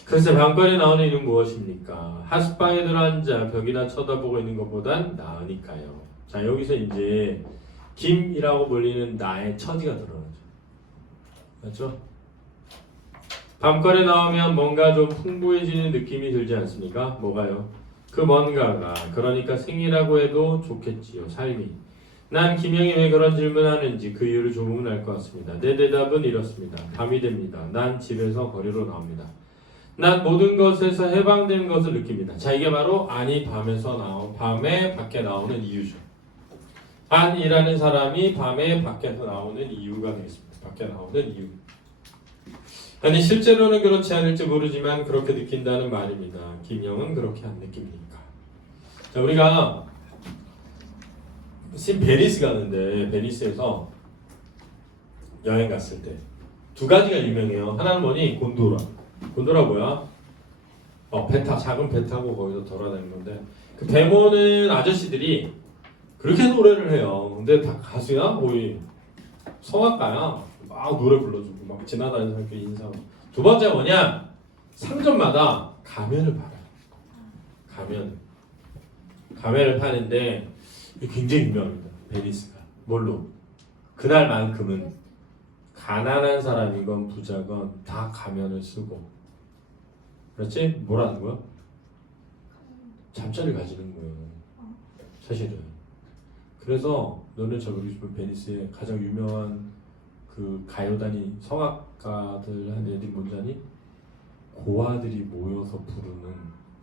그래서 밤거리에 나오는 이유는 무엇입니까? 하숙방에 들어앉아 벽이나 쳐다보고 있는 것보단 나으니까요. 자, 여기서 이제 김이라고 불리는 나의 처지가 드러나죠. 맞죠? 밤거리에 나오면 뭔가 좀 풍부해지는 느낌이 들지 않습니까? 뭐가요? 그 뭔가가 그러니까 생이라고 해도 좋겠지요. 삶이. 난 김영이 왜 그런 질문하는지 그 이유를 조금은 알 것 같습니다. 내 대답은 이렇습니다. 밤이 됩니다. 난 집에서 거리로 나옵니다. 난 모든 것에서 해방된 것을 느낍니다. 자, 이게 바로 안이 밤에 밖에 나오는 이유죠. 안이라는 사람이 밤에 밖에서 나오는 이유가 되겠습니다. 밖에 나오는 이유. 아니 실제로는 그렇지 않을지 모르지만 그렇게 느낀다는 말입니다. 김영은 그렇게 안 느낍니까? 자, 우리가 베니스 가는데 베니스에서 여행 갔을 때 두 가지가 유명해요. 하나는 뭐니? 곤도라. 곤도라 뭐야? 작은 배 타고 거기서 돌아다니는 건데 그 배 모는 아저씨들이 그렇게 노래를 해요. 근데 다 가수야? 거의 성악가야. 막 노래 불러주고 막 지나다니는 사람끼리 인사하고. 두 번째가 뭐냐? 상점마다 가면을 팔아요. 가면을 파는데 굉장히 유명합니다. 베니스가. 뭘로? 그날만큼은 가난한 사람이건 부자건 다 가면을 쓰고. 그렇지? 뭐라는 거야? 잠자리를 가지는 거예요. 사실은. 그래서 너네 저기 베니스의 가장 유명한 그 가요단이 성악가들 한 애들이 뭔지 아니? 고아들이 모여서 부르는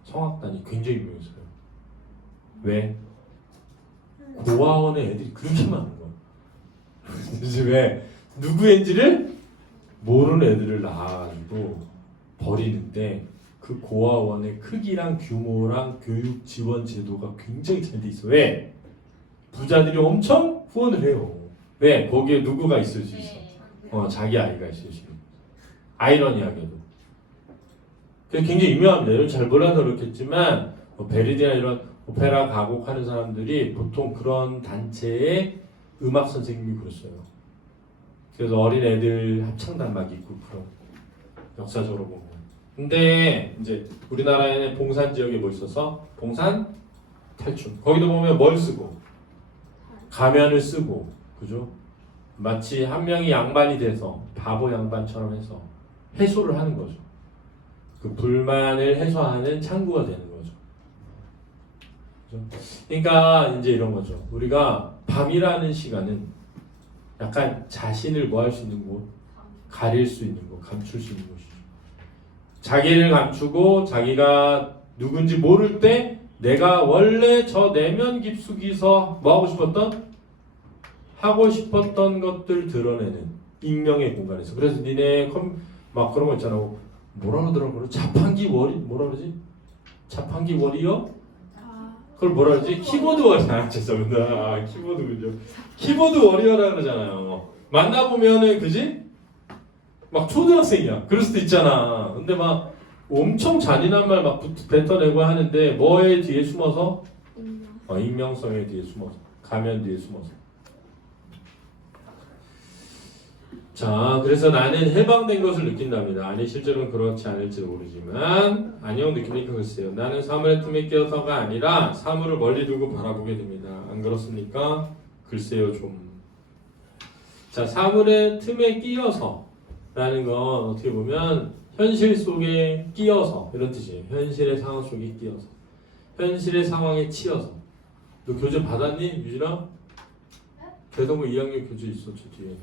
성악단이 굉장히 유명했어요. 왜? 고아원에 애들이 그렇게 많은 거야. 그래서 왜? 누구인지를 모르는 애들을 낳아가지고 버리는데 그 고아원의 크기랑 규모랑 교육 지원 제도가 굉장히 잘 돼 있어. 왜? 부자들이 엄청 후원을 해요. 왜? 거기에 누구가 있을 수 있어. 자기 아이가 있을 수 있어. 아이러니하게도. 그게 굉장히 유명합니다. 여러분 잘 몰라서 그렇겠지만 베르디나 이런 오페라 가곡하는 사람들이 보통 그런 단체의 음악 선생님이 그랬어요. 그래서 어린 애들 합창단 막 있고 그런 역사적으로 보면. 근데 이제 우리나라에는 봉산 지역에 뭐 있어서 봉산 탈춤. 거기도 보면 뭘 쓰고 가면을 쓰고 그죠? 마치 한 명이 양반이 돼서 바보 양반처럼 해서 해소를 하는 거죠. 그 불만을 해소하는 창구가 되는 거죠. 그죠? 그러니까 이제 이런 거죠. 우리가 밤이라는 시간은 약간 자신을 뭐 할 수 있는 곳, 가릴 수 있는 곳, 감출 수 있는 곳이죠. 자기를 감추고 자기가 누군지 모를 때 내가 원래 저 내면 깊숙이서 뭐 하고 싶었던 것들 드러내는 익명의 공간에서. 그래서 니네 막 그런 거 있잖아. 뭐라 그러더라고. 자판기 뭐라 그러지? 자판기 워리어? 그걸 뭐라 그러지? 키보드 워리어. 죄송합니다. 키보드군요. 키보드 워리어라 그러잖아요. 만나보면은 그지? 막 초등학생이야. 그럴 수도 있잖아. 근데 막 엄청 잔인한 말 막 뱉어내고 하는데 뭐의 뒤에 숨어서? 익명성의 뒤에 숨어서. 가면 뒤에 숨어서. 자, 그래서 나는 해방된 것을 느낀답니다. 아니 실제로는 그렇지 않을지도 모르지만 안녕 느끼니까 글쎄요. 나는 사물의 틈에 끼어서가 아니라 사물을 멀리 두고 바라보게 됩니다. 안 그렇습니까? 글쎄요 좀. 자, 사물의 틈에 끼어서 라는 건 어떻게 보면 현실 속에 끼어서 이런 뜻이에요. 현실의 상황 속에 끼어서. 현실의 상황에 치여서. 너 교재 받았니? 유진아? 개성고 2학년 교재 있어 저 뒤에.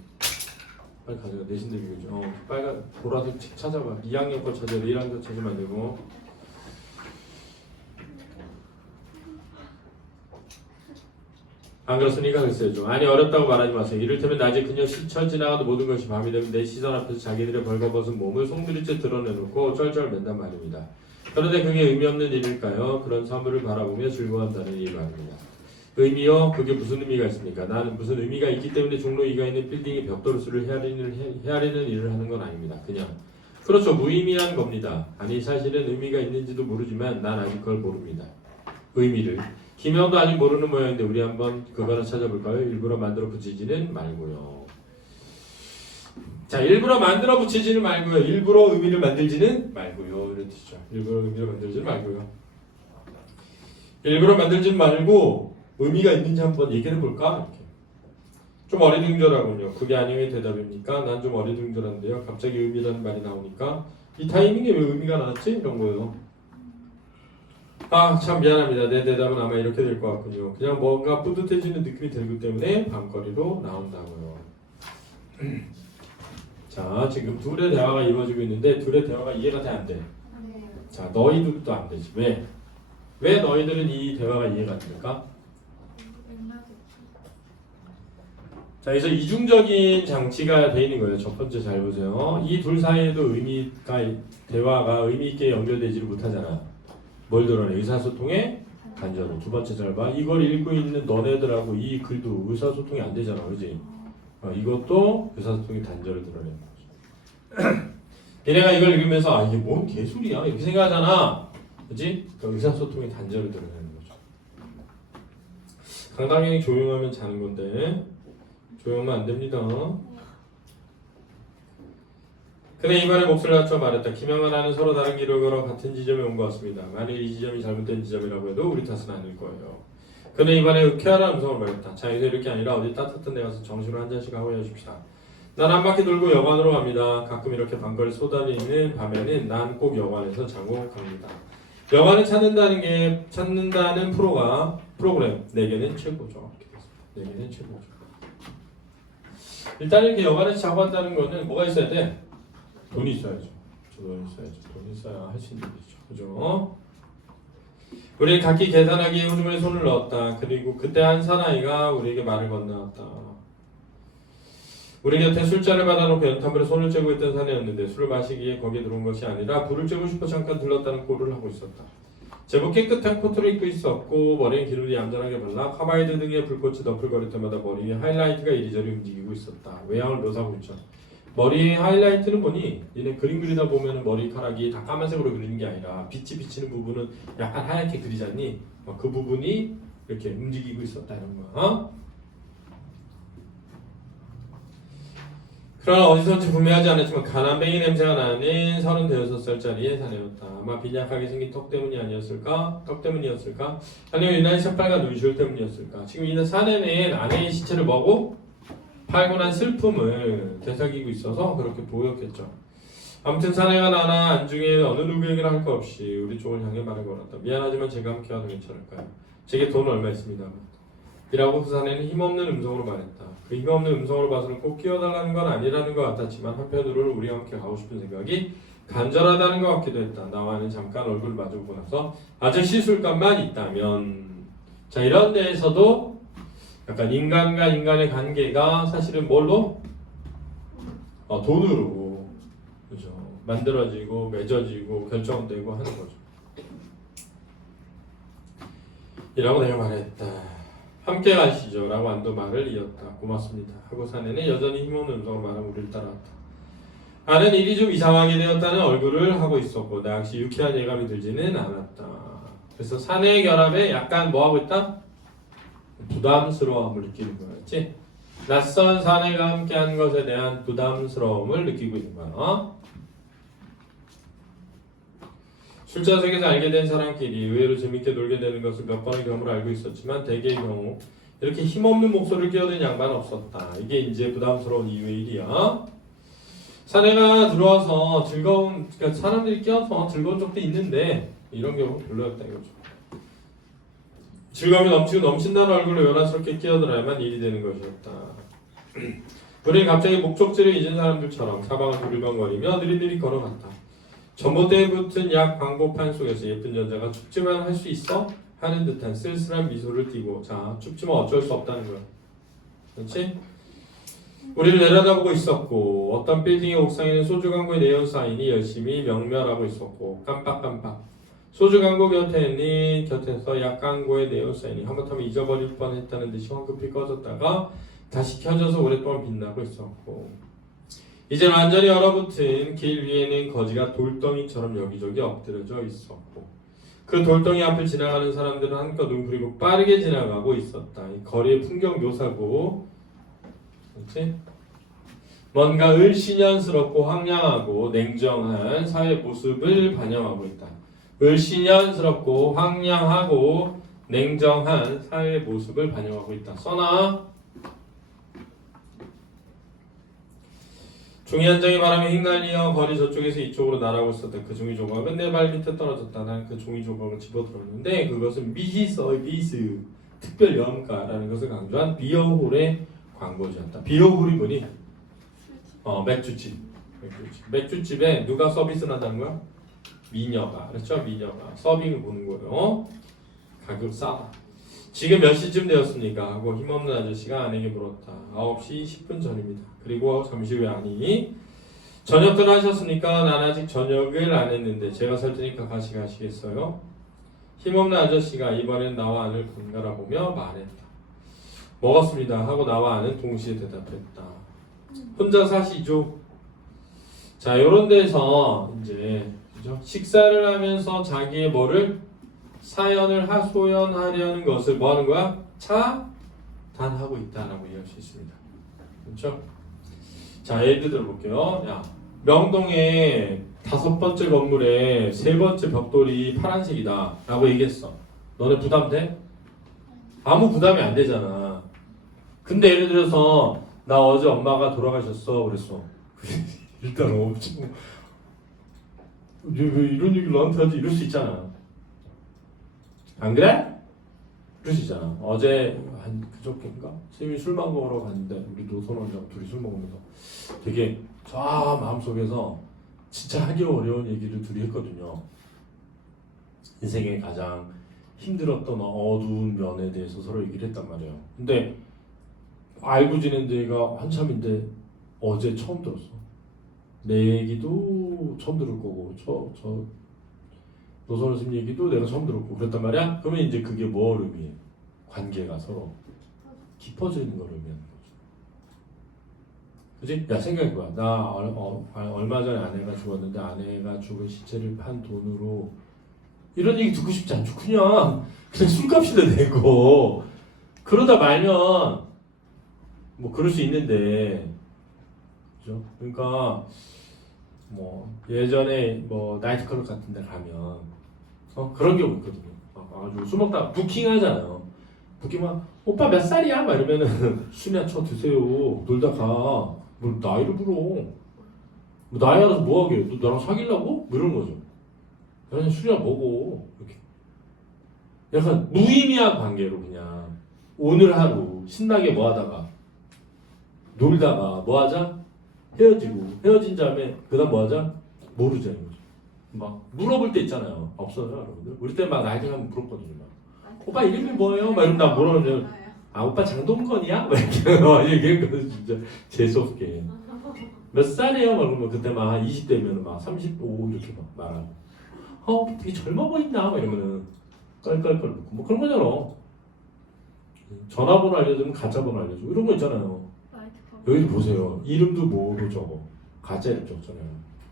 빨리 가져가. 내신 대비 교재. 빨간 보라색 책 찾아봐. 2학년 거 찾아야 돼. 1학년 거 찾으면 안 되고. 안 그렇습니까? 글쎄요 좀. 아니 어렵다고 말하지 마세요. 이를테면 낮에 그녀 스쳐 지나가도 모든 것이 밤이 되면 내 시선 앞에서 자기들의 벌거벗은 몸을 송두리째 드러내놓고 쩔쩔맨단 말입니다. 그런데 그게 의미 없는 일일까요? 그런 사물을 바라보며 즐거워한다는 이 말입니다. 의미요? 그게 무슨 의미가 있습니까? 나는 무슨 의미가 있기 때문에 종로 2가 있는 빌딩의 벽돌수를 헤아리는 일을 하는 건 아닙니다. 그냥 그렇죠. 무의미한 겁니다. 아니 사실은 의미가 있는지도 모르지만 난 아직 그걸 모릅니다. 의미를. 김영도 아직 모르는 모양인데 우리 한번 그거나 찾아볼까요? 일부러 만들어 붙이지는 말고요. 자, 일부러 만들어 붙이지는 말고요. 일부러 의미를 만들지는 말고요. 이런 뜻이죠. 일부러 의미를 만들지는 말고요. 일부러 만들지는 말고 의미가 있는지 한번 얘기해 볼까? 이렇게. 좀 어리둥절하군요. 그게 아니면 대답입니까? 난 좀 어리둥절한데요. 갑자기 의미라는 말이 나오니까 이 타이밍에 왜 의미가 나왔지? 이런 거예요. 아, 참 미안합니다. 내 대답은 아마 이렇게 될 것 같군요. 그냥 뭔가 뿌듯해지는 느낌이 들기 때문에 밤거리로 나온다고요. 자, 지금 둘의 대화가 이루어지고 있는데 둘의 대화가 이해가 돼 안 돼? 네. 자, 너희들도 안 되지. 왜? 왜 너희들은 이 대화가 이해가 안 될까? 자, 그래서 이중적인 장치가 돼 있는 거예요. 첫 번째 잘 보세요. 이 둘 사이에도 대화가 의미 있게 연결되지를 못하잖아. 뭘 드러내? 의사소통의 단절을. 두 번째 잘 봐. 이걸 읽고 있는 너네들하고 이 글도 의사소통이 안 되잖아. 그지? 이것도 의사소통의 단절을 드러내는 거죠. 얘네가 이걸 읽으면서 아, 이게 뭔 개소리야? 이렇게 생각하잖아. 그지? 의사소통의 단절을 드러내는 거죠. 강당형이 조용하면 자는 건데 조용하면 안 됩니다. 그는 이번에 목소리를 낮춰 말했다. 김영은 나는 서로 다른 길을 걸어 같은 지점에 온 것 같습니다. 만일 이 지점이 잘못된 지점이라고 해도 우리 탓은 아닐 거예요. 그는 이번에 쾌활한 음성을 말했다. 자, 이제 이렇게 아니라 어디 따뜻한 데 가서 정식으로 한 잔씩 하고 해줍시다. 난 한 바퀴 돌고 여관으로 갑니다. 가끔 이렇게 밤거리 쏟아지는 밤에는 난 꼭 여관에서 자고 갑니다. 여관을 찾는다는 프로그램 내게는 최고죠. 내게는 최고죠. 일단 이렇게 여관에서 자고 한다는 거는 뭐가 있어야 돼? 돈이 있어야죠. 돈이 있어야죠. 돈이 있어야 할 수 있는 일이죠. 그죠? 우리는 각기 계산하기에 후줌에 손을 넣었다. 그리고 그때 한 사나이가 우리에게 말을 건네었다. 우리 곁에 술잔을 받아놓고 연탄불에 손을 쬐고 있던 사내였는데 술을 마시기에 거기에 들어온 것이 아니라 불을 쬐고 싶어 잠깐 들렀다는 꼴을 하고 있었다. 제법 깨끗한 코트를 입고 있었고 머리엔 기름이 얌전하게 발라 카바이드 등의 불꽃이 너플거릴 때마다 머리에 하이라이트가 이리저리 움직이고 있었다. 외양을 묘사하고 있죠. 머리의 하이라이트는 뭐니? 얘네 그림 그리다 보면 머리카락이 다 까만색으로 그리는 게 아니라 빛이 비치는 부분은 약간 하얗게 그리잖니? 그 부분이 이렇게 움직이고 있었다 이런 거야. 그러나 어디선지 분명하지 않았지만 가난뱅이 냄새가 나는 36살짜리의 사내였다. 아마 빈약하게 생긴 턱 때문이 아니었을까? 턱 때문이었을까? 아니면 유난히 새빨간 눈시울 때문이었을까? 지금 이 사내는 아내의 시체를 보고 팔고 난 슬픔을 되새기고 있어서 그렇게 보였겠죠. 아무튼 사내가 나나 안중에 어느 누구에게나 할 거 없이 우리 쪽을 향해 말을 걸었다. 미안하지만 제가 함께 와도 괜찮을까요? 제게 돈 얼마 있습니다. 이라고 그 사내는 힘없는 음성으로 말했다. 그 힘없는 음성을 봐서는 꼭 끼워달라는 건 아니라는 것 같았지만 한편으로는 우리와 함께 가고 싶은 생각이 간절하다는 것 같기도 했다. 나와는 잠깐 얼굴을 마주보고 나서 아저씨 술값만 있다면 자 이런 데에서도 약간 인간과 인간의 관계가 사실은 뭘로? 돈으로 그죠? 만들어지고 맺어지고 결정되고 하는 거죠. 이라고 내가 말했다. 함께 가시죠 라고 안도 말을 이었다. 고맙습니다 하고 사내는 여전히 힘없는 음성으로 말하고 우리를 따라왔다. 아는 일이 좀 이상하게 되었다는 얼굴을 하고 있었고 나 역시 유쾌한 예감이 들지는 않았다. 그래서 사내의 결합에 약간 뭐하고 있다? 부담스러움을 느끼는 거였지. 낯선 사내가 함께한 것에 대한 부담스러움을 느끼고 있는 거야. 출자석에서 알게 된 사람끼리 의외로 재밌게 놀게 되는 것을 몇 번의 경우로 알고 있었지만 대개의 경우 이렇게 힘없는 목소리를 끼어든 양반은 없었다. 이게 이제 부담스러운 이유의 일이야. 사내가 들어와서 즐거운, 그러니까 사람들이 끼어서 즐거운 적도 있는데 이런 경우는 별로였다 이거죠. 즐거움이 넘치고 넘친다는 얼굴로 요란스럽게 끼어들어야만 일이 되는 것이었다. 우리는 갑자기 목적지를 잊은 사람들처럼 사방을 두리번거리며 느릿느릿 걸어갔다. 전봇대에 붙은 약 광고판 속에서 예쁜 여자가 춥지만 할 수 있어? 하는 듯한 쓸쓸한 미소를 띠고 자 춥지만 어쩔 수 없다는 거야. 그렇지? 우리를 내려다보고 있었고 어떤 빌딩의 옥상에는 소주 광고의 네온 사인이 열심히 명멸하고 있었고 깜빡깜빡 소주 광고 곁에서 약 광고의 네온 사인이 하마터면 잊어버릴 뻔했다는 듯이 황급히 꺼졌다가 다시 켜져서 오랫동안 빛나고 있었고 이제 완전히 얼어붙은 길 위에는 거지가 돌덩이처럼 여기저기 엎드려져 있었고 그 돌덩이 앞을 지나가는 사람들은 한껏 웅크리고 빠르게 지나가고 있었다. 이 거리의 풍경 묘사고 그렇지? 뭔가 을씨년스럽고 황량하고 냉정한 사회 모습을 반영하고 있다. 을씨년스럽고 황량하고 냉정한 사회 모습을 반영하고 있다. 써놔. 종이 한 장의 바람에 휘날리어 거리 저쪽에서 이쪽으로 날아오고 있었다. 그 종이 조각은 내 발 밑에 떨어졌다. 난 그 종이 조각을 집어들었는데 그것은 미시 서비스 특별 영가라는 것을 강조한 비어홀의 광고지였다. 비어홀이 뭐니? 맥주집. 맥주집에 누가 서비스를 한다는 거야? 미녀가. 그렇죠? 미녀가 서빙을 보는 거예요. 가격 싸다. 지금 몇 시쯤 되었습니까? 하고 힘없는 아저씨가 아내에게 물었다. 9시 10분 전입니다. 그리고 잠시 후에 아니 저녁들 하셨습니까? 난 아직 저녁을 안 했는데 제가 살 테니까 가시겠어요? 힘없는 아저씨가 이번엔 나와 안을 번갈아 보며 말했다. 먹었습니다. 하고 나와 안은 동시에 대답했다. 혼자 사시죠? 자, 요런 데서 이제 그죠? 식사를 하면서 자기의 뭐를 사연을 하소연하려는 것을 뭐 하는 거야? 차단하고 있다라고 이해할 수 있습니다. 그렇죠? 자, 예를 들어볼게요. 야, 명동의 5번째 건물에 3번째 벽돌이 파란색이다 라고 얘기했어. 너네 부담돼? 아무 부담이 안 되잖아. 근데 예를 들어서 나 어제 엄마가 돌아가셨어 그랬어. 일단 없지. 왜 이런 얘기를 나한테 하지? 이럴 수 있잖아. 안 그래? 그럴 수 있잖아. 어제 한 그저께인가? 쌤이 술 먹으러 갔는데 우리 노선원이랑 둘이 술 먹으면서 되게 저 마음속에서 진짜 하기 어려운 얘기를 둘이 했거든요. 인생의 가장 힘들었던 어두운 면에 대해서 서로 얘기를 했단 말이에요. 근데 알고 지낸 지가 한참인데 어제 처음 들었어. 내 얘기도 처음 들을 거고 저 노선호 쌤 얘기도 내가 처음 들었고 그랬단 말이야. 그러면 이제 그게 뭘 의미해? 관계가 서로 깊어지는 걸 의미하는 거죠. 그지? 야 생각해봐. 나 얼마 전에 아내가 죽었는데 아내가 죽은 시체를 판 돈으로 이런 얘기 듣고 싶지 않죠. 그냥 술값이나 내고 그러다 말면 뭐 그럴 수 있는데 그죠? 그러니까 뭐 예전에 뭐 나이트클럽 같은 데 가면 그런 경우 있거든요. 아주 술 먹다가 부킹하잖아요. 부킹만 오빠 몇 살이야? 막 이러면은 술이나 쳐 드세요. 놀다가 뭘 나이를 물어. 뭐 나이 알아서 뭐 하게? 너 나랑 사귀려고? 뭐 이런 거죠. 그냥 술이나 먹어. 이렇게. 약간 무의미한 관계로 그냥 오늘 하루 신나게 뭐 하다가 놀다가 뭐 하자? 헤어지고 헤어진 다음에 그다음 뭐 하자? 모르자 이거죠. 막 물어볼 때 있잖아요. 없어요 여러분들? 우리 때 막 나이트 가면 물었거든요. 막. 오빠 이름이 뭐예요? 막 이러면 나 물어보면 아 오빠 장동건이야? 막 이렇게 얘기했거든. 진짜 재수없게 몇 살이에요? 막 그러면 그때 막 20대면 막 35 이렇게 막 말하고 되게 젊어 보인다 막 이러면은 깔깔깔 놓고 뭐 그런 거잖아. 전화번호 알려주면 가짜번호 알려주고 이런 거 있잖아요. 여기 보세요. 이름도 뭐로 적어? 가짜 이름 적잖아요.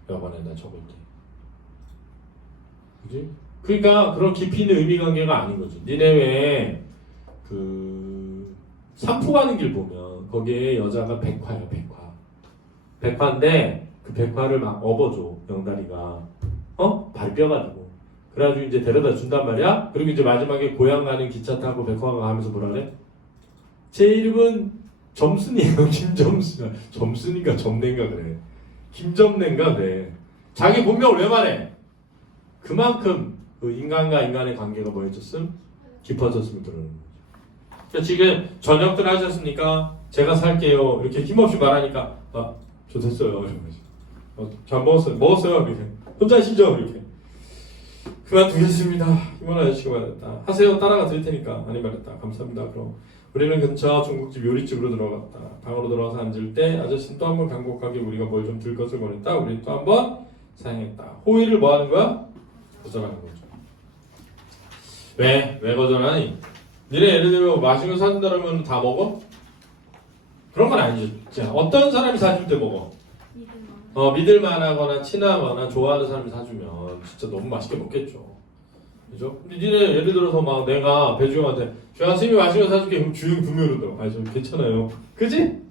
여관에다 적을 때. 그지? 그러니까 그런 깊이 있는 의미 관계가 아닌 거지. 니네 왜 그 삼포 가는 길 보면 거기에 여자가 백화예요, 백화. 백화인데 그 백화를 막 업어줘, 영다리가. 발이 뼈가지고. 그래가지고 이제 데려다 준단 말이야. 그리고 이제 마지막에 고향 가는 기차 타고 백화가 가면서 뭐라 그래? 제 이름은 점순이에요. 김점순. 점순인가 점내인가 그래. 김점내인가 그래. 자기 본명을 왜 말해? 그만큼 그 인간과 인간의 관계가 뭐였었음? 깊어졌으면 그러는 거죠. 그러니까 지금 저녁들 하셨으니까 제가 살게요. 이렇게 힘없이 말하니까 저 됐어요. 잘 먹었어요. 먹었어요. 이렇게. 혼자 하시죠. 이렇게. 그만두겠습니다. 이번 아저씨가 말했다. 하세요. 따라가 드릴 테니까. 많이 말했다. 감사합니다. 그럼 우리는 근처 중국집 요리집으로 들어갔다. 방으로 들어가서 앉을 때 아저씨는 또 한 번 간곡하게 우리가 뭘 좀 들 것을 권했다. 우리는 또 한 번 사양했다. 호의를 뭐 하는 거야? 거절하는 거죠. 왜? 왜 거절하니? 니네 예를 들어 맛있는 거 사준다면 다 먹어? 그런 건 아니죠. 자, 어떤 사람이 사줄 때 먹어? 믿을 만하거나 친하거나 좋아하는 사람이 사주면 진짜 너무 맛있게 먹겠죠. 그죠? 근데 니네 예를 들어서 막 내가 배주영한테 주영 스님이 맛있는 거 사줄게. 그럼 주영이 분명히 그러더라고. 아니 저 괜찮아요. 그지?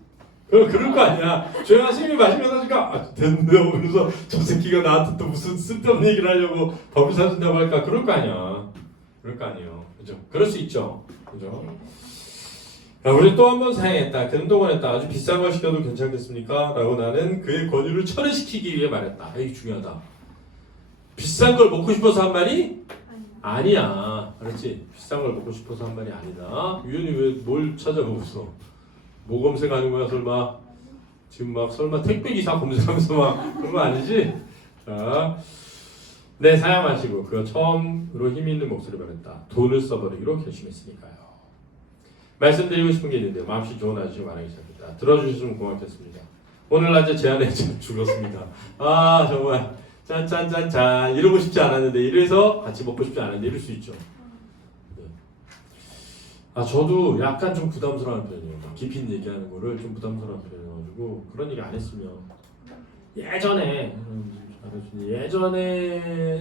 그럴 거 아니야. 주영아 스님이 맛있는 거 사줄까? 됐는데 그래서 저 새끼가 나한테 또 무슨 쓸데없는 얘기를 하려고 밥을 사준다고 할까? 그럴 거 아니야. 그럴 거 아니에요. 그죠? 그럴 수 있죠. 그죠? 야, 우리 또 한 번 사양했다. 금동원했다. 아주 비싼 걸 시켜도 괜찮겠습니까? 라고 나는 그의 권유를 철회시키기 위해 말했다. 이게 중요하다. 비싼 걸 먹고 싶어서 한 말이? 아니야. 그렇지? 비싼 걸 먹고 싶어서 한 말이 아니다. 유연이 왜 뭘 찾아보고 있어? 뭐 검색하는 거야 설마? 지금 막 설마 택배기사 검색하면서 막 그런 거 아니지? 자, 네 사양하시고 그가 처음으로 힘 있는 목소리를 말했다. 돈을 써버리기로 결심했으니까요. 말씀드리고 싶은 게 있는데요. 마음씨 좋은 아저씨가 말하기 시작했다. 들어주셨으면 고맙겠습니다. 오늘 낮에 제 아내 죽었습니다. 아 정말 짠짠짠짠 이러고 싶지 않았는데 이래서 같이 먹고 싶지 않았는데 이럴 수 있죠. 네. 저도 약간 좀 부담스러운 편이에요. 깊이 있는 얘기하는 거를 좀 부담스러운 편이어가지고 그런 얘기 안 했으면 예전에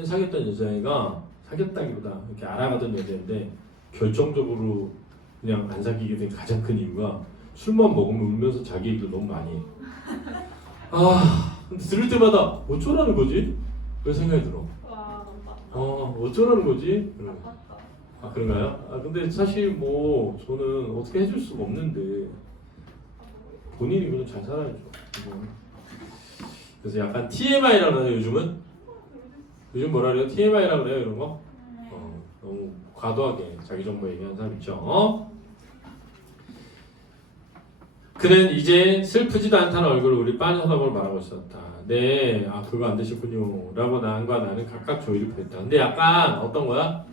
사귀었던 여자애가 사귀었다기보다 이렇게 알아가던 여자인데 결정적으로 그냥 안 사귀게 된 가장 큰 이유가 술만 먹으면 울면서 자기 얘기를 너무 많이 해. 근데 들을 때마다 어쩌라는 거지? 그런 생각이 들어. 어쩌라는 거지? 그런가요? 근데 사실 뭐 저는 어떻게 해줄 수가 없는데 본인이 그냥 잘 살아야죠. 그래서 약간 TMI라고 하나요 요즘은? 요즘 뭐라 그래요? TMI라고 그래요 이런 거? 너무 과도하게 자기 정보 얘기하는 사람 있죠. 그는 이제 슬프지도 않다는 얼굴을 우리 빤서덕으로 말하고 있었다. 네, 그거 안 되셨군요. 라고 나과 나는 각각 조의를 표했다. 근데 약간 어떤 거야?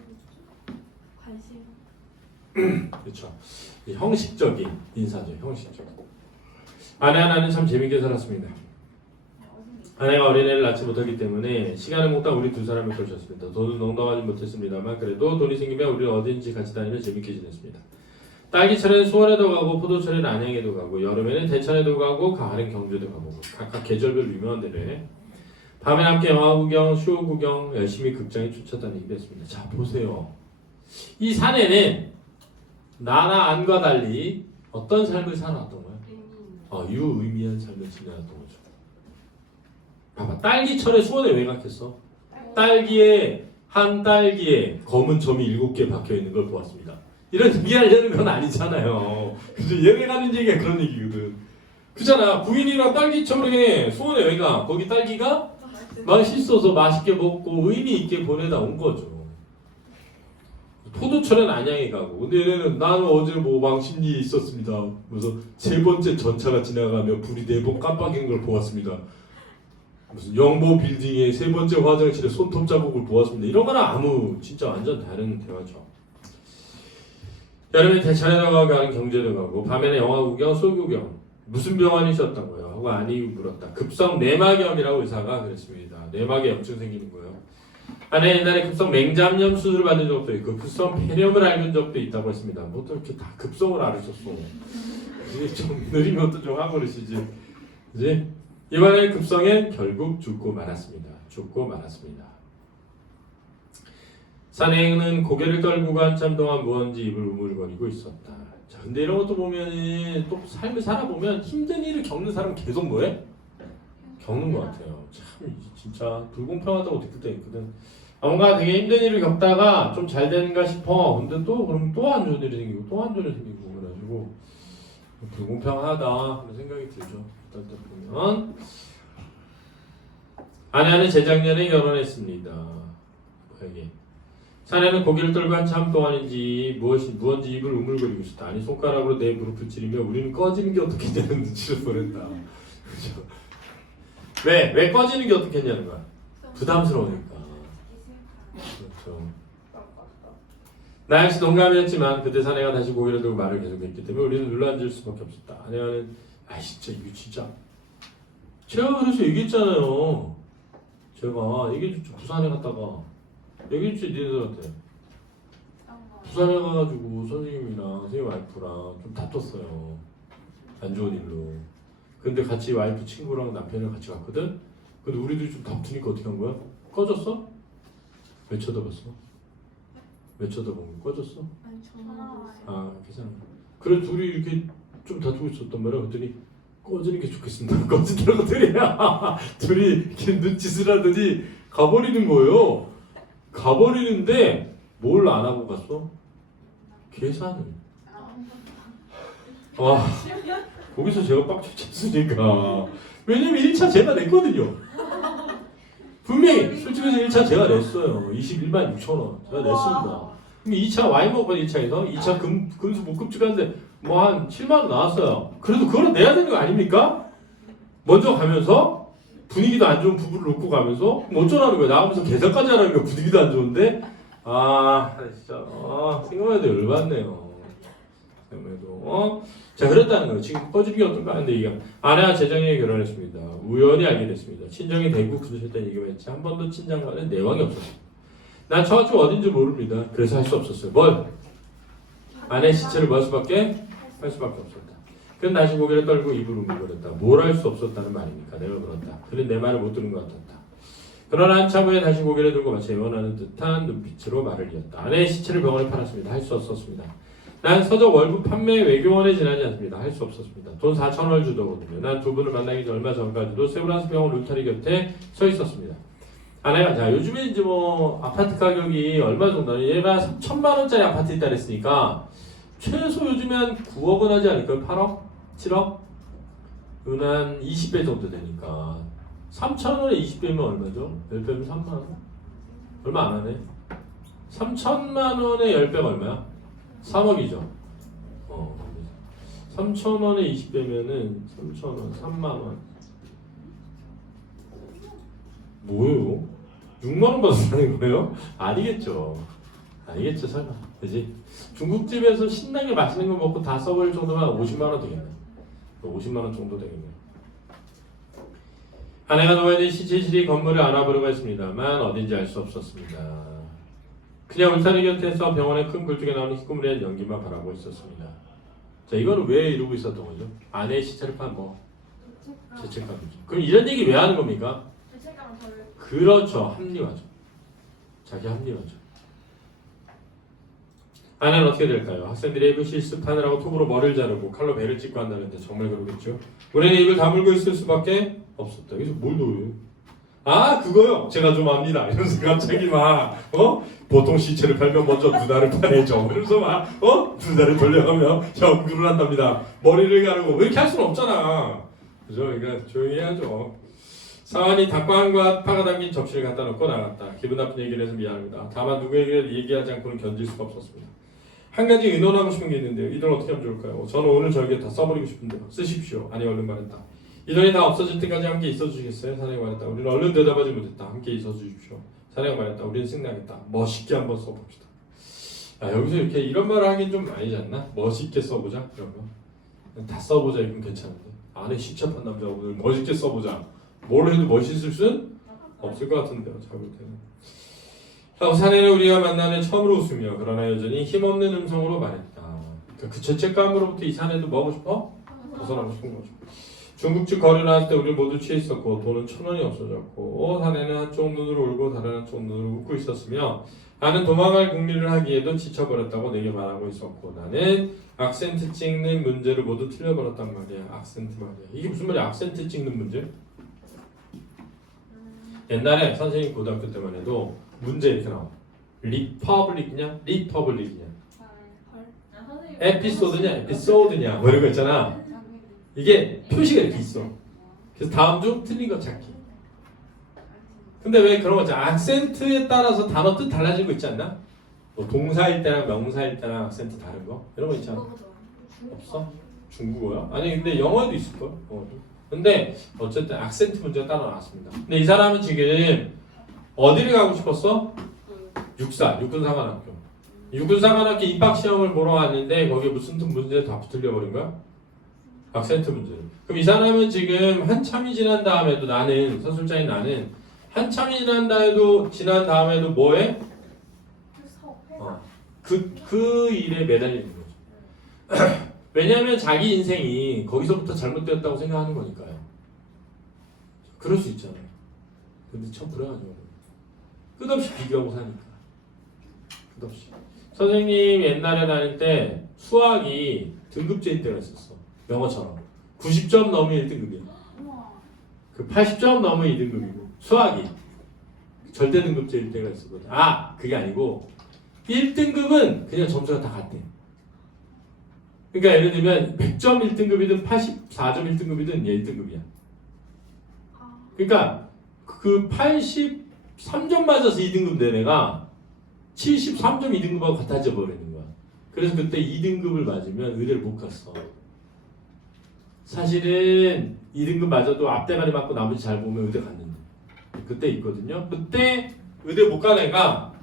관심. 그렇죠. 형식적인 인사죠. 형식적인. 아내 하나는 참 재밌게 살았습니다. 아내가 어린애를 낳지 못하기 때문에 시간을 먹다 우리 두 사람을 걸쳤습니다. 돈은 농담하지 못했습니다만 그래도 돈이 생기면 우리는 어딘지 같이 다니며 재밌게 지냈습니다. 딸기철에는 수원에도 가고 포도철에는 안양에도 가고 여름에는 대천에도 가고 가을엔 경주도 가보고 각각 계절별 유명한 데를 밤에 함께 영화 구경, 쇼 구경 열심히 극장에 쫓아다니기도 했습니다. 자 보세요. 이 사내는 나나 안과 달리 어떤 삶을 살아왔던 거야? 유의미한 삶을 지내왔던 거죠. 봐봐. 딸기철에 수원에 왜 갔겠어? 한 딸기에 검은 점이 7개 박혀있는 걸 보았습니다. 이런 얘기하려는 건 아니잖아요. 그죠? 얘네 가는 얘기가 그런 얘기거든. 그잖아. 부인이랑 딸기철에 수원에 왜 가? 거기 딸기가 맛있어서 맛있게 먹고 의미 있게 보내다 온 거죠. 포도철엔 안양에 가고. 근데 얘네는 나는 어제 뭐 왕십리에 있었습니다. 그래서 3번째 전차가 지나가며 불이 4번 깜빡인 걸 보았습니다. 무슨 영보 빌딩의 3번째 화장실에 손톱 자국을 보았습니다. 이런 거랑 진짜 완전 다른 대화죠. 여름에 대천에도 가고 가는 경제도 가고 밤에는 영화 구경, 소 구경. 무슨 병원이셨던 거예요? 하고 아니 물었다. 급성 내막염이라고 의사가 그랬습니다. 내막에 염증 생기는 거예요. 아내 옛날에 급성 맹장염 수술을 받은 적도 있고 급성 폐렴을 앓은 적도 있다고 했습니다. 뭐 또 이렇게 다 급성을 앓으셨어. 이제 좀 느린 것도 좀 하고 그러시지. 이제 이번에 급성에 결국 죽고 말았습니다. 사내는 고개를 떨구고 한참 동안 무언지 입을 우물거리고 있었다. 자, 근데 이런 것도 보면은 또 삶을 살아보면 힘든 일을 겪는 사람은 계속 뭐해? 겪는 것 같아요. 참 진짜 불공평하다고 느낄 때 있거든. 뭔가 되게 힘든 일을 겪다가 좀 잘 되는가 싶어. 근데 또 그럼 또 안 좋은 일이 생기고 또 안 좋은 일이 생기고 그래가지고 불공평하다 그런 생각이 들죠. 어떤 때 보면 아내는 재작년에 결혼했습니다. 이게 사내는 고개를 떨고 한참 동안인지 무언지 입을 우물거리고 있었다. 아니 손가락으로 내 무릎을 찌르며 우리는 꺼지는 게 어떻겠냐는 눈치를 보냈다. 그렇죠? 왜 꺼지는 게 어떻겠냐는 거야. 부담스러우니까. 그렇죠. 나 역시 동감이었지만 그때 사내가 다시 고개를 들고 말을 계속했기 때문에 우리는 눌러앉을 수밖에 없었다. 아내와는 아 진짜 이거 진짜 제가 그래서 얘기했잖아요. 제가 얘기했죠. 부산에 갔다가 얘기했지 니네들한테. 부산에 가가지고 선생님이랑 선생님 와이프랑 좀 다퉜어요. 안 좋은 일로. 근데 같이 와이프 친구랑 남편이랑 같이 갔거든. 근데 우리들이 좀 다투니까 어떻게 한 거야? 꺼졌어? 왜 쳐다봤어? 왜 쳐다본 거? 꺼졌어? 아니 전화 아 괜찮아. 그래 둘이 이렇게 좀 다투고 있었단 말이야. 그랬더니 꺼지는 게 좋겠습니다. 꺼지더라고 둘이 이렇게 눈짓을 하더니 가버리는 거예요. 가버리는데 뭘 안 하고 갔어? 계산을. 와 거기서 제가 빡쳐 쳤으니까. 왜냐면 1차 제가 냈거든요. 분명히 솔직해서 1차 제가 냈어요. 21만 6천 원 제가 냈습니다. 그럼 2차 와인 먹고 1차에서 2차 금수 목금주 가는데 뭐 한 7만 원 나왔어요. 그래도 그거는 내야 되는 거 아닙니까? 먼저 가면서 분위기도 안 좋은 부부를 놓고 가면서 뭐 어쩌라는 거야. 나가면서 계산까지 하라는 거야. 분위기도 안 좋은데 진짜 생각만 해도 열받네요. 생각해도 자 그랬다는 거예요. 지금 꺼지는 게 어떤가 하는데 이게 아내와 재정이 결혼했습니다. 우연히 알게 됐습니다. 친정이 대구 부르셨다는 얘기만 했지 한 번도 친정과는 내왕이 없었어요. 난 처갓집 어딘지 모릅니다. 그래서 할 수 없었어요. 뭘? 아내 시체를 할 수밖에 없었다. 그는 다시 고개를 떨고 입을 우물거렸다. 뭘 할 수 없었다는 말입니까? 내가 그렇다. 그는 내 말을 못 들은 것 같았다. 그러나 한참 후에 다시 고개를 들고 마치 애원하는 듯한 눈빛으로 말을 이었다. 아내의 시체를 병원에 팔았습니다. 할 수 없었습니다. 난 서적 월급 판매 외교원에 지나지 않습니다. 할 수 없었습니다. 돈 4,000원을 주더거든요. 난 두 분을 만나기 전 얼마 전까지도 세브란스 병원 울타리 곁에 서 있었습니다. 아내가 자 요즘에 이제 뭐 아파트 가격이 얼마 정도 얘가 3천만 원짜리 아파트 있다 그랬으니까 최소 요즘에 한 9억 원 하지 않을까요? 8억? 7억? 그건 한 20배 정도 되니까 3천 원에 20배면 얼마죠? 10배면 3만 원? 얼마 안 하네. 3천만 원에 10배가 얼마야? 3억이죠. 3천 원에 20배면은 3천 원, 3만 원. 뭐예요? 6만 원 받아서 사는 거예요? 아니겠죠. 아니겠죠, 설마. 그지? 중국집에서 신나게 맛있는 거 먹고 다 써버릴 정도면 50만 원 되겠네. 50만 원 정도 되겠네. 아내가 누워있는 시체실이 건물을 알아보려고 했습니다만 어딘지 알 수 없었습니다. 그냥 울타리 곁에서 병원의 큰 굴뚝에 나오는 희끄무리한 연기만 바라보고 있었습니다. 자, 이거는 왜 이러고 있었던 거죠? 아내의 시체를 판 뭐? 죄책감이죠. 그럼 이런 얘기 왜 하는 겁니까? 죄책감 저를 그렇죠. 합리화죠. 자기 합리화죠. 아내는 어떻게 될까요? 학생들이 입을 실습하느라고 톱으로 머리를 자르고 칼로 배를 찍고 한다는데 정말 그러겠죠? 우리는 입을 다물고 있을 수밖에 없었다. 여기서 뭘 넣어요? 그거요. 제가 좀 압니다. 이러면서 갑자기 보통 시체를 팔면 먼저 누나를 파내죠. 그러면서 누나를 돌려가며 연구를 한답니다. 머리를 가르고 이렇게 할 수는 없잖아. 그죠? 그러니까 조용히 해야죠. 사환이 닭과 한과 파가 담긴 접시를 갖다 놓고 나갔다. 기분 나쁜 얘기를 해서 미안합니다. 다만 누구에게 얘기하지 않고는 견딜 수가 없었습니다. 한 가지 의논하고 싶은 게 있는데요. 이 돈 어떻게 하면 좋을까요? 저는 오늘 저에게 다 써버리고 싶은데요. 쓰십시오. 아니 얼른 말했다. 이 돈이 다 없어질 때까지 함께 있어주시겠어요? 사내가 말했다. 우리는 얼른 대답하지 못했다. 함께 있어주십시오. 사내가 말했다. 우리는 승낙했다. 멋있게 한번 써봅시다. 여기서 이렇게 이런 말을 하긴 좀 아니지 않나? 멋있게 써보자 이런 거. 다 써보자 이건 괜찮은데 안에 십잡한 남자 오늘 멋있게 써보자. 뭘 해도 멋있을 순 없을 것 같은데요. 잘 볼 때는. 사내는 우리가 만나는 처음으로 웃으며 그러나 여전히 힘없는 음성으로 말했다. 그 죄책감으로부터 이 사내도 뭐 하고 싶어? 벗어나고 싶은 거죠. 중국집 거리 나왔을 때 우리 모두 취해 있었고 돈은 1,000원이 없어졌고 사내는 한쪽 눈으로 울고 다른 한쪽 눈으로 웃고 있었으며 나는 도망갈 궁리를 하기에도 지쳐버렸다고 내게 말하고 있었고 나는 악센트 찍는 문제를 모두 틀려버렸단 말이야. 악센트 말이야. 이게 무슨 말이야? 악센트 찍는 문제? 옛날에 선생님 고등학교 때만 해도 문제 이렇게 나와. 리퍼블릭이냐? 리퍼블릭이냐? 에피소드냐? 에피소드냐? 뭐 이런 거 있잖아. 이게 표시가 이렇게 있어. 그래서 다음 중 틀린 거 찾기. 근데 왜 그런 거 있잖아. 악센트에 따라서 단어 뜻 달라진 거 있지 않나? 뭐 동사일 때랑 명사일 때랑 악센트 다른 거? 이런 거 있잖아. 없어? 중국어요? 아니 근데 영어에도 있을걸? 영어도. 근데 어쨌든 악센트 문제가 따로 나왔습니다. 근데 이 사람은 지금 어디를 가고 싶었어? 육사, 육군사관학교. 육군사관학교 입학시험을 보러 왔는데 거기에 무슨 문제 다 틀려버린 거야? 악센트 문제. 그럼 이 사람은 지금 한참이 지난 다음에도 나는 서술자인 나는 한참이 지난 다음에도 뭐해? 그 일에 매달리는 거죠. 왜냐하면 자기 인생이 거기서부터 잘못되었다고 생각하는 거니까요. 그럴 수 있잖아요. 근데 참 불행하죠. 끝없이 비교하고 사니까. 끝없이. 선생님 옛날에 다닐 때 수학이 등급제일 때가 있었어. 영어처럼. 90점 넘으면 1등급이야. 그 80점 넘으면 2등급이고 수학이 절대 등급제일 때가 있었거든. 아! 그게 아니고 1등급은 그냥 점수가 다 같대. 그러니까 예를 들면 100점 1등급이든 84점 1등급이든 얘 1등급이야. 그러니까 그 83점 맞아서 2등급 된 애가 73점 2등급하고 같아져 버리는 거야. 그래서 그때 2등급을 맞으면 의대를 못 갔어. 사실은 2등급 맞아도 앞대가리 맞고 나머지 잘 보면 의대 갔는데 그때 있거든요. 그때 의대 못 간 애가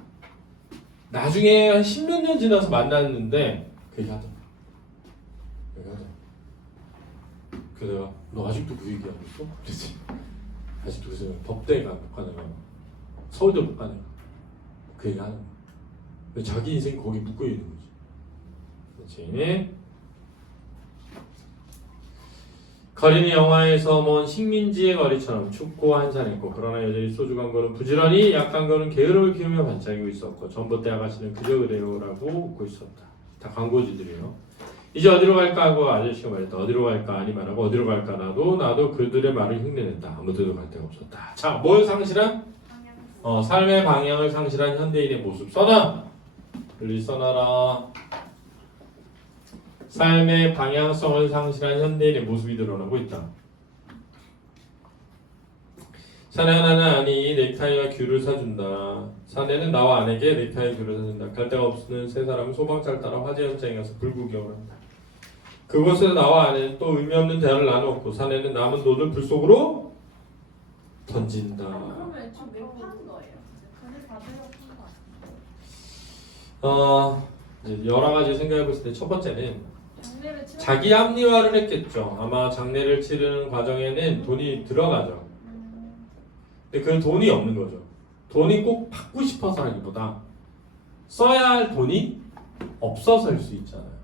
나중에 한 10몇 년 지나서 만났는데 그 얘기 하더라. 그래서 내가 너 아직도 그 얘기하고 있어? 그랬지. 아직도 그래서 법대가 못 가는 애가 서울대 못 가는 애가 그 얘기 하는 거야. 자기 인생 거기 묶여 있는 거지. 그렇지. 거리는 영화에서 먼 식민지의 거리처럼 춥고 한산했고 그러나 여전히 소주 광고는 부지런히 약 광고는 게으름을 피우며 반짝이고 있었고 전봇대 아가씨는 그저 그래요라고 웃고 있었다. 다 광고주들이에요. 이제 어디로 갈까 하고 아저씨가 말했다. 어디로 갈까 아니 말하고 어디로 갈까 나도 그들의 말을 흉내냈다. 아무 데도 갈 데가 없었다. 자, 뭘 상실한? 삶의 방향을 상실한 현대인의 모습. 써놔. 빨리 써놔라. 삶의 방향성을 상실한 현대인의 모습이 드러나고 있다. 사내 하나는 아니 넥타이와 귤을 사준다. 사내는 나와 아내에게 넥타이와 귤을 사준다. 갈 데가 없는 세 사람은 소방차를 따라 화재 현장에 가서 불구경을 한다. 그곳에서 나와 아내는 또 의미 없는 대화를 나누었고 사내는 남은 돈을 불 속으로 던진다. 그러면 좀왜 파는 거예요? 그걸 받으려고 파는 거 아니에요? 이제 여러 가지 생각해 봤을 때 첫 번째는 장례를 치러 자기 합리화를 했겠죠. 아마 장례를 치르는 과정에는 돈이 들어가죠. 근데 그 돈이 없는 거죠. 돈이 꼭 받고 싶어서라기보다 써야 할 돈이 없어서일 수 있잖아요.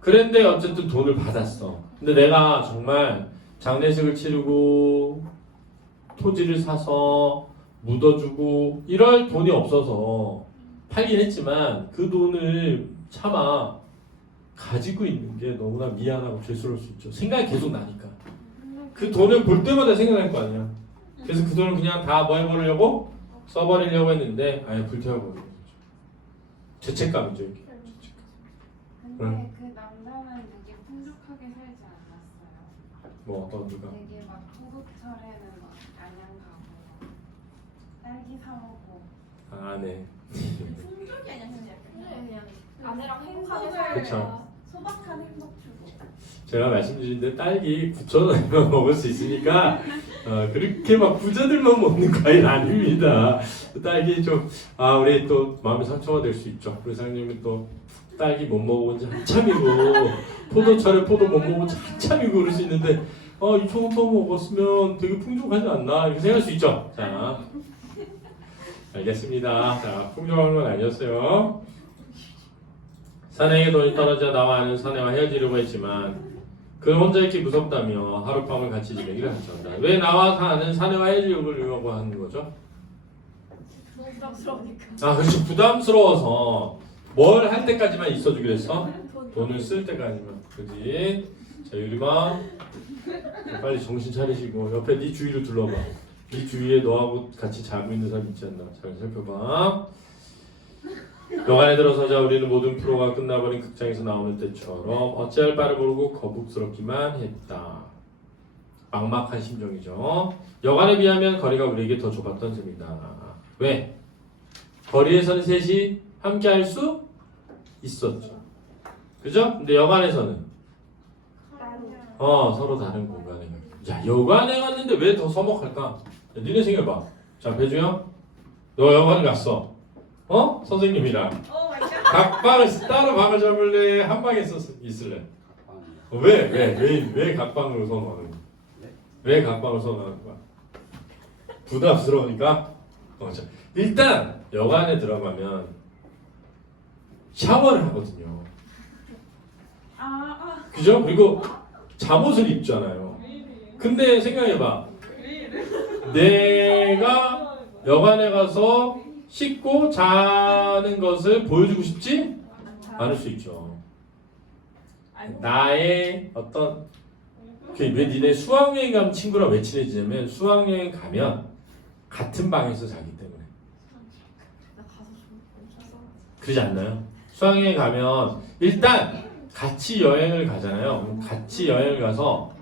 그런데 어쨌든 돈을 받았어. 근데 내가 정말 장례식을 치르고 토지를 사서 묻어주고 이럴 돈이 없어서 팔긴 했지만 그 돈을 차마 가지고 있는 게 너무나 미안하고 죄스러울 수 있죠. 생각이 계속 나니까. 그 돈을 볼 때마다 생각날 거 아니야. 그래서 그 돈을 그냥 다 뭐 해버리려고? 써버리려고 했는데 아예 불태워버리는 거죠. 죄책감이죠. 이게. 근데 응. 그 남자는 되게 풍족하게 살지 않았어요. 뭐 어떤 누가? 되게 막 호국철에는 막 양양 가고 딸기 사 먹고. 아 네. 풍족이 아니야 그냥 아내랑 행복하게 그쵸. 살고 소박한 행복 주고. 제가 말씀드린 데 딸기 9,000원이면 먹을 수 있으니까 그렇게 막 부자들만 먹는 과일 아닙니다. 딸기 좀 우리 또 마음의 상처가 될 수 있죠. 우리 사장님은 또 딸기 못 먹어본 지 한참이고 포도철에 포도 못 먹어본 지 한참이고 그럴 수 있는데 이 정도 먹었으면 되게 풍족하지 않나 이렇게 생각할 수 있죠. 자, 알겠습니다. 자, 풍족한 건 아니었어요. 사내에게 돈이 떨어져 나와 아는 사내와 헤어지려고 했지만 그는 혼자 있기 무섭다며 하룻밤을 같이 지내기를 한다. 왜 나와 사는 사내와 해주욕을 요구하는 거죠? 부담스러우니까. 아 그렇죠. 부담스러워서 뭘 할 때까지만 있어주기로 했어? 돈을 쓸 때까지만. 그지? 자 유리방 빨리 정신 차리시고 옆에 네 주위를 둘러봐. 네 주위에 너하고 같이 자고 있는 사람 있지 않나? 잘 살펴봐. 여간에 들어서자 우리는 모든 프로가 끝나버린 극장에서 나오는 때처럼 어찌할 바를 모르고 거북스럽기만 했다. 막막한 심정이죠. 여간에 비하면 거리가 우리에게 더 좁았던 셈이다. 왜? 거리에서는 셋이 함께 할 수 있었죠. 그죠? 근데 여간에서는 서로 다른 공간에 야 여관에 갔는데 왜 더 서먹할까? 야, 니네 생각해봐. 자 배주영 너 여관 갔어. 선생님이랑 오 마이 갓. 각 방을 따로 방을 잡을래? 한 방에 있을래? 왜 각방으로 선호하는 거야? 왜 각방을 선호하는 거야? 부담스러우니까? 자, 일단 여관에 들어가면 샤워를 하거든요. 그죠? 그리고 잠옷을 입잖아요. 근데 생각해봐. 내가 여관에 가서 씻고 자는 것을 보여주고 싶지 않을 수 있죠. 나의 어떤 왜 니네 수학여행 가면 친구랑 왜 친해지냐면 수학여행 가면 같은 방에서 자기 때문에. 그러지 않나요? 수학여행 가면 일단 같이 여행을 가잖아요. 그럼 같이 여행을 가서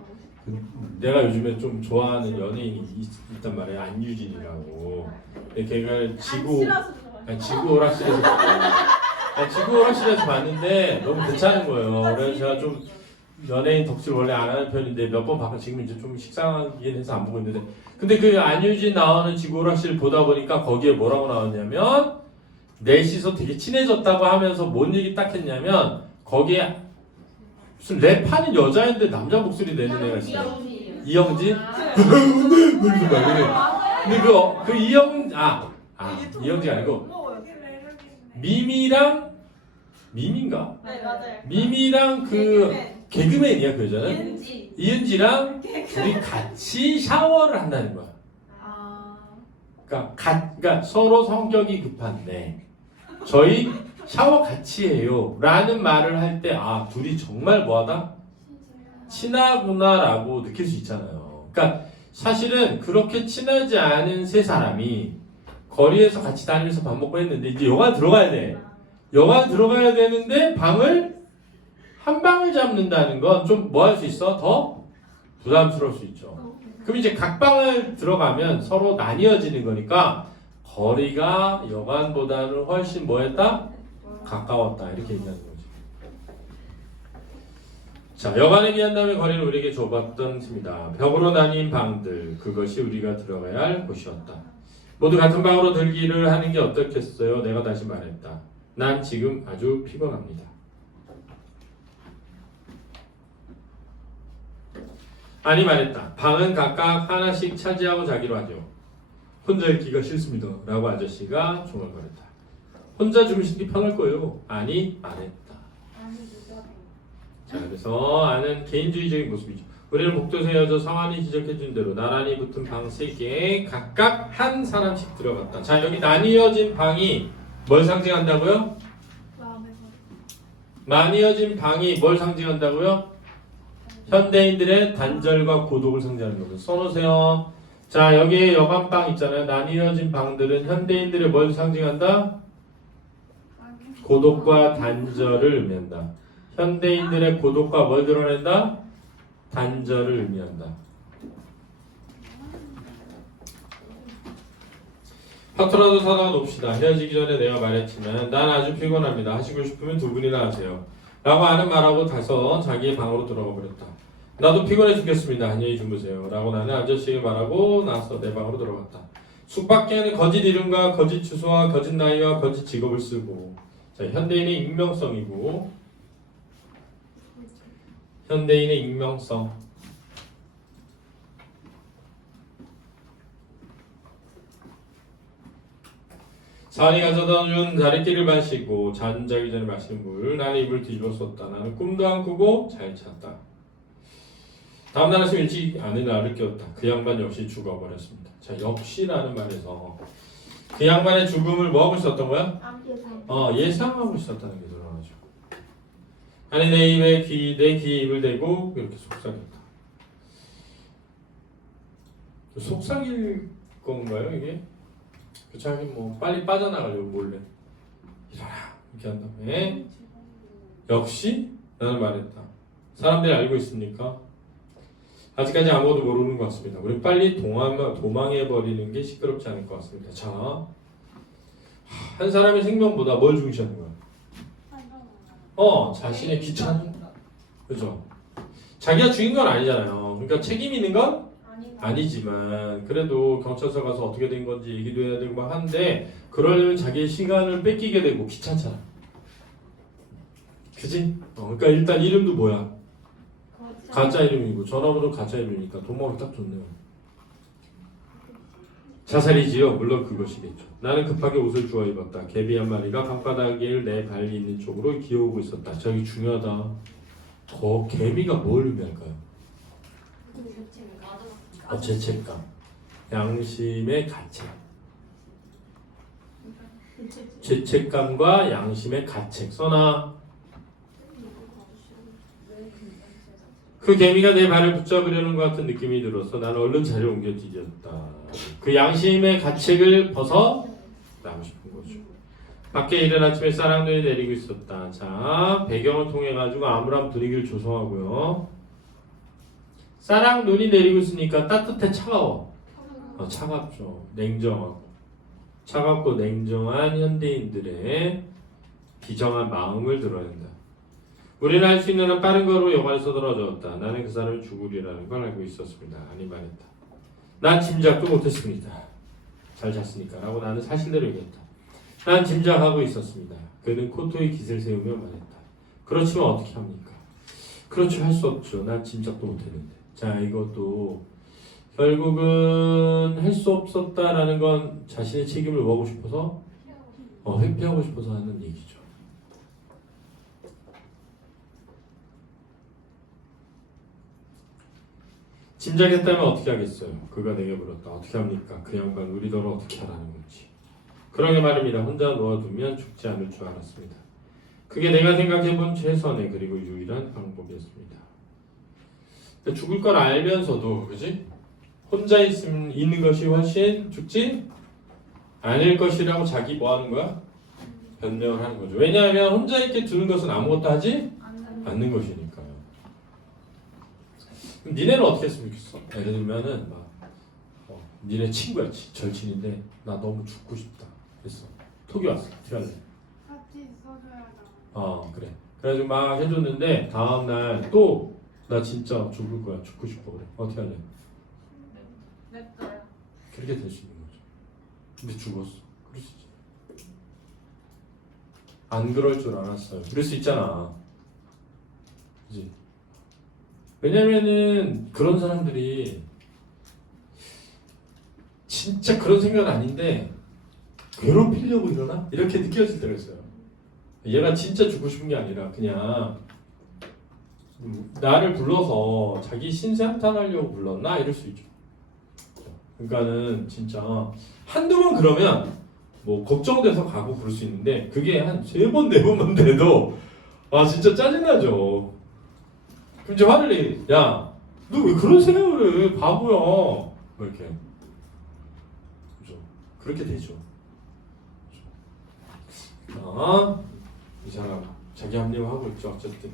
내가 요즘에 좀 좋아하는 연예인이 있단 말이에요. 안유진이라고. 걔가 지구 오락실에서 지구 오락실에서 봤는데 너무 괜찮은 거예요. 그래서 제가 좀 연예인 덕질 원래 안 하는 편인데 몇 번 봤고 지금 이제 좀 식상하긴 해서 안 보고 있는데 근데 그 안유진 나오는 지구 오락실 보다 보니까 거기에 뭐라고 나왔냐면 넷이서 되게 친해졌다고 하면서 뭔 얘기 딱 했냐면 거기에 무슨 랩하는 여자인데 남자 목소리 내는 애가 있어요. 이영지? 근데 그 이영지가 아니고 미미랑 미미인가? 네 맞아요. 미미랑 그 개그맨이야 그 여자는 이은지랑 둘이 같이 샤워를 한다는 거야. 그러니까 서로 성격이 급한데 저희 샤워 같이 해요 라는 말을 할 때 둘이 정말 뭐하다? 친하구나라고 느낄 수 있잖아요. 그러니까 사실은 그렇게 친하지 않은 세 사람이 거리에서 같이 다니면서 밥 먹고 했는데 이제 여관 들어가야 돼. 여관 들어가야 되는데 한 방을 잡는다는 건 좀 뭐 할 수 있어? 더 부담스러울 수 있죠. 그럼 이제 각 방을 들어가면 서로 나뉘어지는 거니까 거리가 여관보다는 훨씬 뭐했다? 가까웠다 이렇게 얘기하는 거죠. 자, 여관에 비한다면 거리는 우리에게 좁았던 셈이다. 벽으로 나뉜 방들 그것이 우리가 들어가야 할 곳이었다. 모두 같은 방으로 들기를 하는 게 어떻겠어요? 내가 다시 말했다. 난 지금 아주 피곤합니다. 아니 말했다. 방은 각각 하나씩 차지하고 자기로 하죠. 혼자 있기가 싫습니다. 라고 아저씨가 중얼거렸다. 혼자 주무시기 편할 거예요. 아니 말했다. 자, 그래서 아는 개인주의적인 모습이죠. 우리는 복도에 헤어져 성환이 지적해준 대로 나란히 붙은 방 3개에 각각 한 사람씩 들어갔다. 자, 여기 나뉘어진 방이 뭘 상징한다고요? 나뉘어진 방이 뭘 상징한다고요? 현대인들의 단절과 고독을 상징하는 거죠. 써놓으세요. 자, 여기에 여관방 있잖아요. 나뉘어진 방들은 현대인들의 뭘 상징한다? 고독과 단절을 의미한다. 현대인들의 고독과 뭘 드러낸다? 단절을 의미한다. 파트너도 사다가 놉시다. 헤어지기 전에 내가 말했지만 난 아주 피곤합니다. 하시고 싶으면 두 분이나 하세요. 라고 하는 말하고 가서 자기의 방으로 들어가 버렸다. 나도 피곤해 죽겠습니다. 안녕히 주무세요. 라고 나는 아저씨에게 말하고 나서 내 방으로 들어갔다. 숙박기에는 거짓 이름과 거짓 주소와 거짓 나이와 거짓 직업을 쓰고 자, 현대인의 익명성이고 현대인의 익명성 사안이 가져다 준 다리끼를 마시고 잠자기 전에 마시는 물 나는 입을 뒤집어 썼다. 나는 꿈도 안 꾸고 잘 잤다. 다음날 아침 일찍 아내 나를 깨웠다. 그 양반 역시 죽어버렸습니다. 자, 역시라는 말에서 그 양반의 죽음을 뭐하고 있었던 거야? 예상하고 있었다는 게 드러나죠. 아니 내 입에 내 귀에 입을 대고 이렇게 속삭였다. 속삭일 건가요 이게? 자기 뭐 빨리 빠져나가려고 몰래 일어나 이렇게 한 다음에 역시 나는 말했다. 사람들이 알고 있습니까? 아직까지 아무도 모르는 것 같습니다. 우리 빨리 도망해버리는 게 시끄럽지 않을 것 같습니다. 자, 한 사람의 생명보다 뭘 중시하는 거야? 자신의 귀찮음. 그죠? 자기가 죽인 건 아니잖아요. 그러니까 책임 있는 건 아니지만 그래도 경찰서 가서 어떻게 된 건지 얘기도 해야 되고 막 하는데 그러려면 자기의 시간을 뺏기게 되고 귀찮잖아. 그지? 그러니까 일단 이름도 뭐야? 가짜 이름이고 전화번호 가짜 이름이니까 돈 먹기 딱 좋네요. 자살이지요. 물론 그것이겠죠. 나는 급하게 옷을 주워 입었다. 개비 한 마리가 방바닥을 내 발 있는 쪽으로 기어오고 있었다. 저기 중요하다. 개비가 뭘 의미할까요? 죄책감. 양심의 가책. 죄책감과 양심의 가책. 써놔. 그 개미가 내 발을 붙잡으려는 것 같은 느낌이 들어서 나는 얼른 자리를 옮겨 뒤졌다. 그 양심의 가책을 벗어 나고 싶은 거죠. 밖에 이른 아침에 쌀랑눈이 내리고 있었다. 자, 배경을 통해 가지고 암울한 분위기를 조성하고요. 쌀랑눈이 내리고 있으니까 따뜻해, 차가워? 차갑죠. 냉정하고. 차갑고 냉정한 현대인들의 비정한 마음을 들어야 한다. 우리는 할 수 있는 한 빠른 걸음으로 여관에서 떨어졌다. 나는 그 사람이 죽으리라는 걸 알고 있었습니다. 아니 말했다. 난 짐작도 못했습니다. 잘 잤으니까 라고 나는 사실대로 얘기했다. 난 짐작하고 있었습니다. 그는 코토의 깃을 세우며 말했다. 그렇지만 어떻게 합니까? 그렇죠, 할 수 없죠. 난 짐작도 못했는데. 자, 이것도 결국은 할 수 없었다라는 건 자신의 책임을 뭐하고 싶어서? 회피하고 싶어서 하는 얘기죠. 짐작했다면 어떻게 하겠어요? 그가 내게 물었다. 어떻게 합니까? 그 양반 우리더러 어떻게 하라는 건지. 그러게 말입니다. 혼자 놓아두면 죽지 않을 줄 알았습니다. 그게 내가 생각해본 최선의 그리고 유일한 방법이었습니다. 죽을 걸 알면서도, 그지? 혼자 있는 것이 훨씬 죽지 않을 것이라고 자기 뭐 하는 거야? 변명을 하는 거죠. 왜냐하면 혼자 있게 두는 것은 아무것도 하지 않는 것이니까요. 그럼 니네는 어떻게 했으면 좋겠어? 예를 들면은 막 니네 친구야, 절친인데 나 너무 죽고 싶다. 그랬어. 톡이 왔어. 어떻게 할래? 같이 써줘야죠. 그래. 그래가지고 막 해줬는데 다음날 또 나 진짜 죽을 거야. 죽고 싶어 그래. 어떻게 할래? 냅둬요. 그렇게 될 수 있는 거죠. 근데 죽었어. 그럴 수 있지. 안 그럴 줄 알았어요. 그럴 수 있잖아. 그지? 왜냐면은 그런 사람들이 진짜 그런 생각은 아닌데 괴롭히려고 이러나? 이렇게 느껴질 때가 있어요. 얘가 진짜 죽고 싶은 게 아니라 그냥 나를 불러서 자기 신세 한탄하려고 불렀나? 이럴 수 있죠. 그러니까는 진짜 한두 번 그러면 뭐 걱정돼서 가고 그럴 수 있는데 그게 한 3번, 4번만 돼도 진짜 짜증나죠. 그럼 이제 화를 내. 야, 너 왜 그런 생각을 해? 바보야. 뭐 이렇게. 그죠? 그렇게 되죠. 이 사람 자기 합리화하고 있죠. 어쨌든.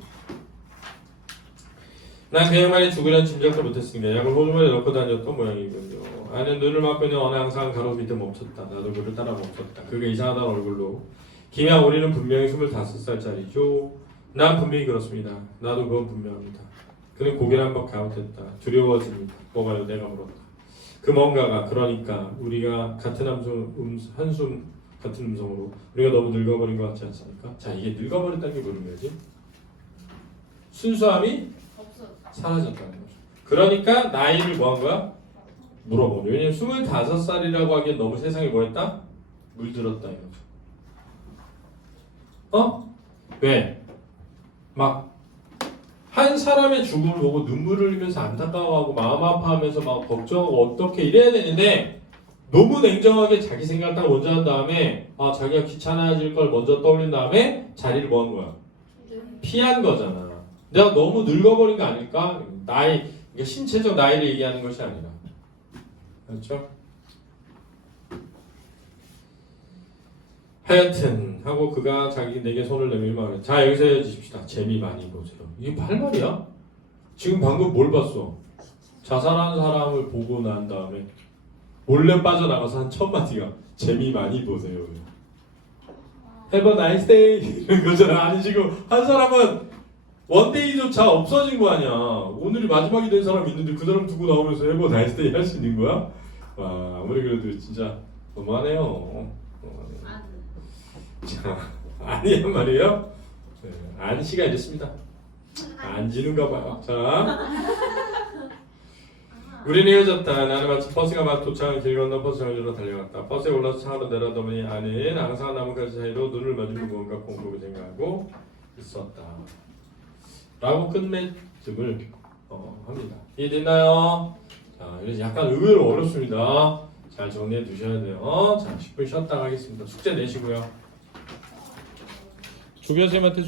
난 그 양반이 죽으려는 짐작도 못했으니까 약을 호주머니에 넣고 다녔던 모양이군요. 아는 눈을 막고 있는 어느 항상 가로 밑에 멈췄다. 나도 그를 따라 멈췄다. 그가 이상하다는 얼굴로. 김야 우리는 분명히 25살짜리죠. 난 분명히 그렇습니다. 나도 그건 분명합니다. 그는 고개를 한번 갸웃했다. 두려워집니다. 뭐가요? 내가 물었다. 그 뭔가가 그러니까 우리가 같은 한숨 같은 음성으로 우리가 너무 늙어버린 것 같지 않습니까? 자, 이게 늙어버렸다는 게 뭐는 거지? 순수함이 사라졌다는 거죠. 그러니까 나이를 뭐 한 거야? 물어보죠. 왜냐면 25살이라고 하기엔 너무 세상에 뭐 했다? 물들었다 이거죠. 왜? 막 한 사람의 죽음을 보고 눈물을 흘리면서 안타까워하고 마음 아파하면서 막 걱정하고 어떻게 이래야 되는데 너무 냉정하게 자기 생각을 딱 먼저 한 다음에 자기가 귀찮아질 걸 먼저 떠올린 다음에 자리를 뭐 한 거야? 피한 거잖아. 내가 너무 늙어버린 거 아닐까? 나이, 그러니까 신체적 나이를 얘기하는 것이 아니라. 그렇죠? 하여튼 하고 그가 내게 손을 내밀며 말해. 자 여기서 헤어지십시다. 재미 많이 보세요. 이게 할 말이야? 지금 방금 뭘 봤어? 자살한 사람을 보고 난 다음에 몰래 빠져나가서 한 첫 마디가 재미 많이 보세요. Have a nice day 이런 거잖아. 아니 지금 한 사람은 원데이조차 없어진 거 아니야. 오늘이 마지막이 된 사람이 있는데 그 사람 두고 나오면서 Have a nice day 할 수 있는 거야? 와 아무리 그래도 진짜 너무하네요. 자, 아니란 말이에요. 네, 안씨가 이랬습니다. 안 지는가 봐요. 자, 우리는 헤어졌다. 나는 마치 버스가 막 도착한 길 건너 버스 정류로 달려갔다. 버스에 올라서 차로 내려다보니 아내는 앙상한 나뭇가지 사이로 눈을 마주고 뭔가 공부를 생각하고 있었다. 라고 끝맺음을 합니다. 이해됐나요? 자, 이래서 약간 의외로 어렵습니다. 잘 정리해 두셔야 돼요. 자, 10분 쉬었다 가겠습니다. 숙제 내시고요. 조교선생님한테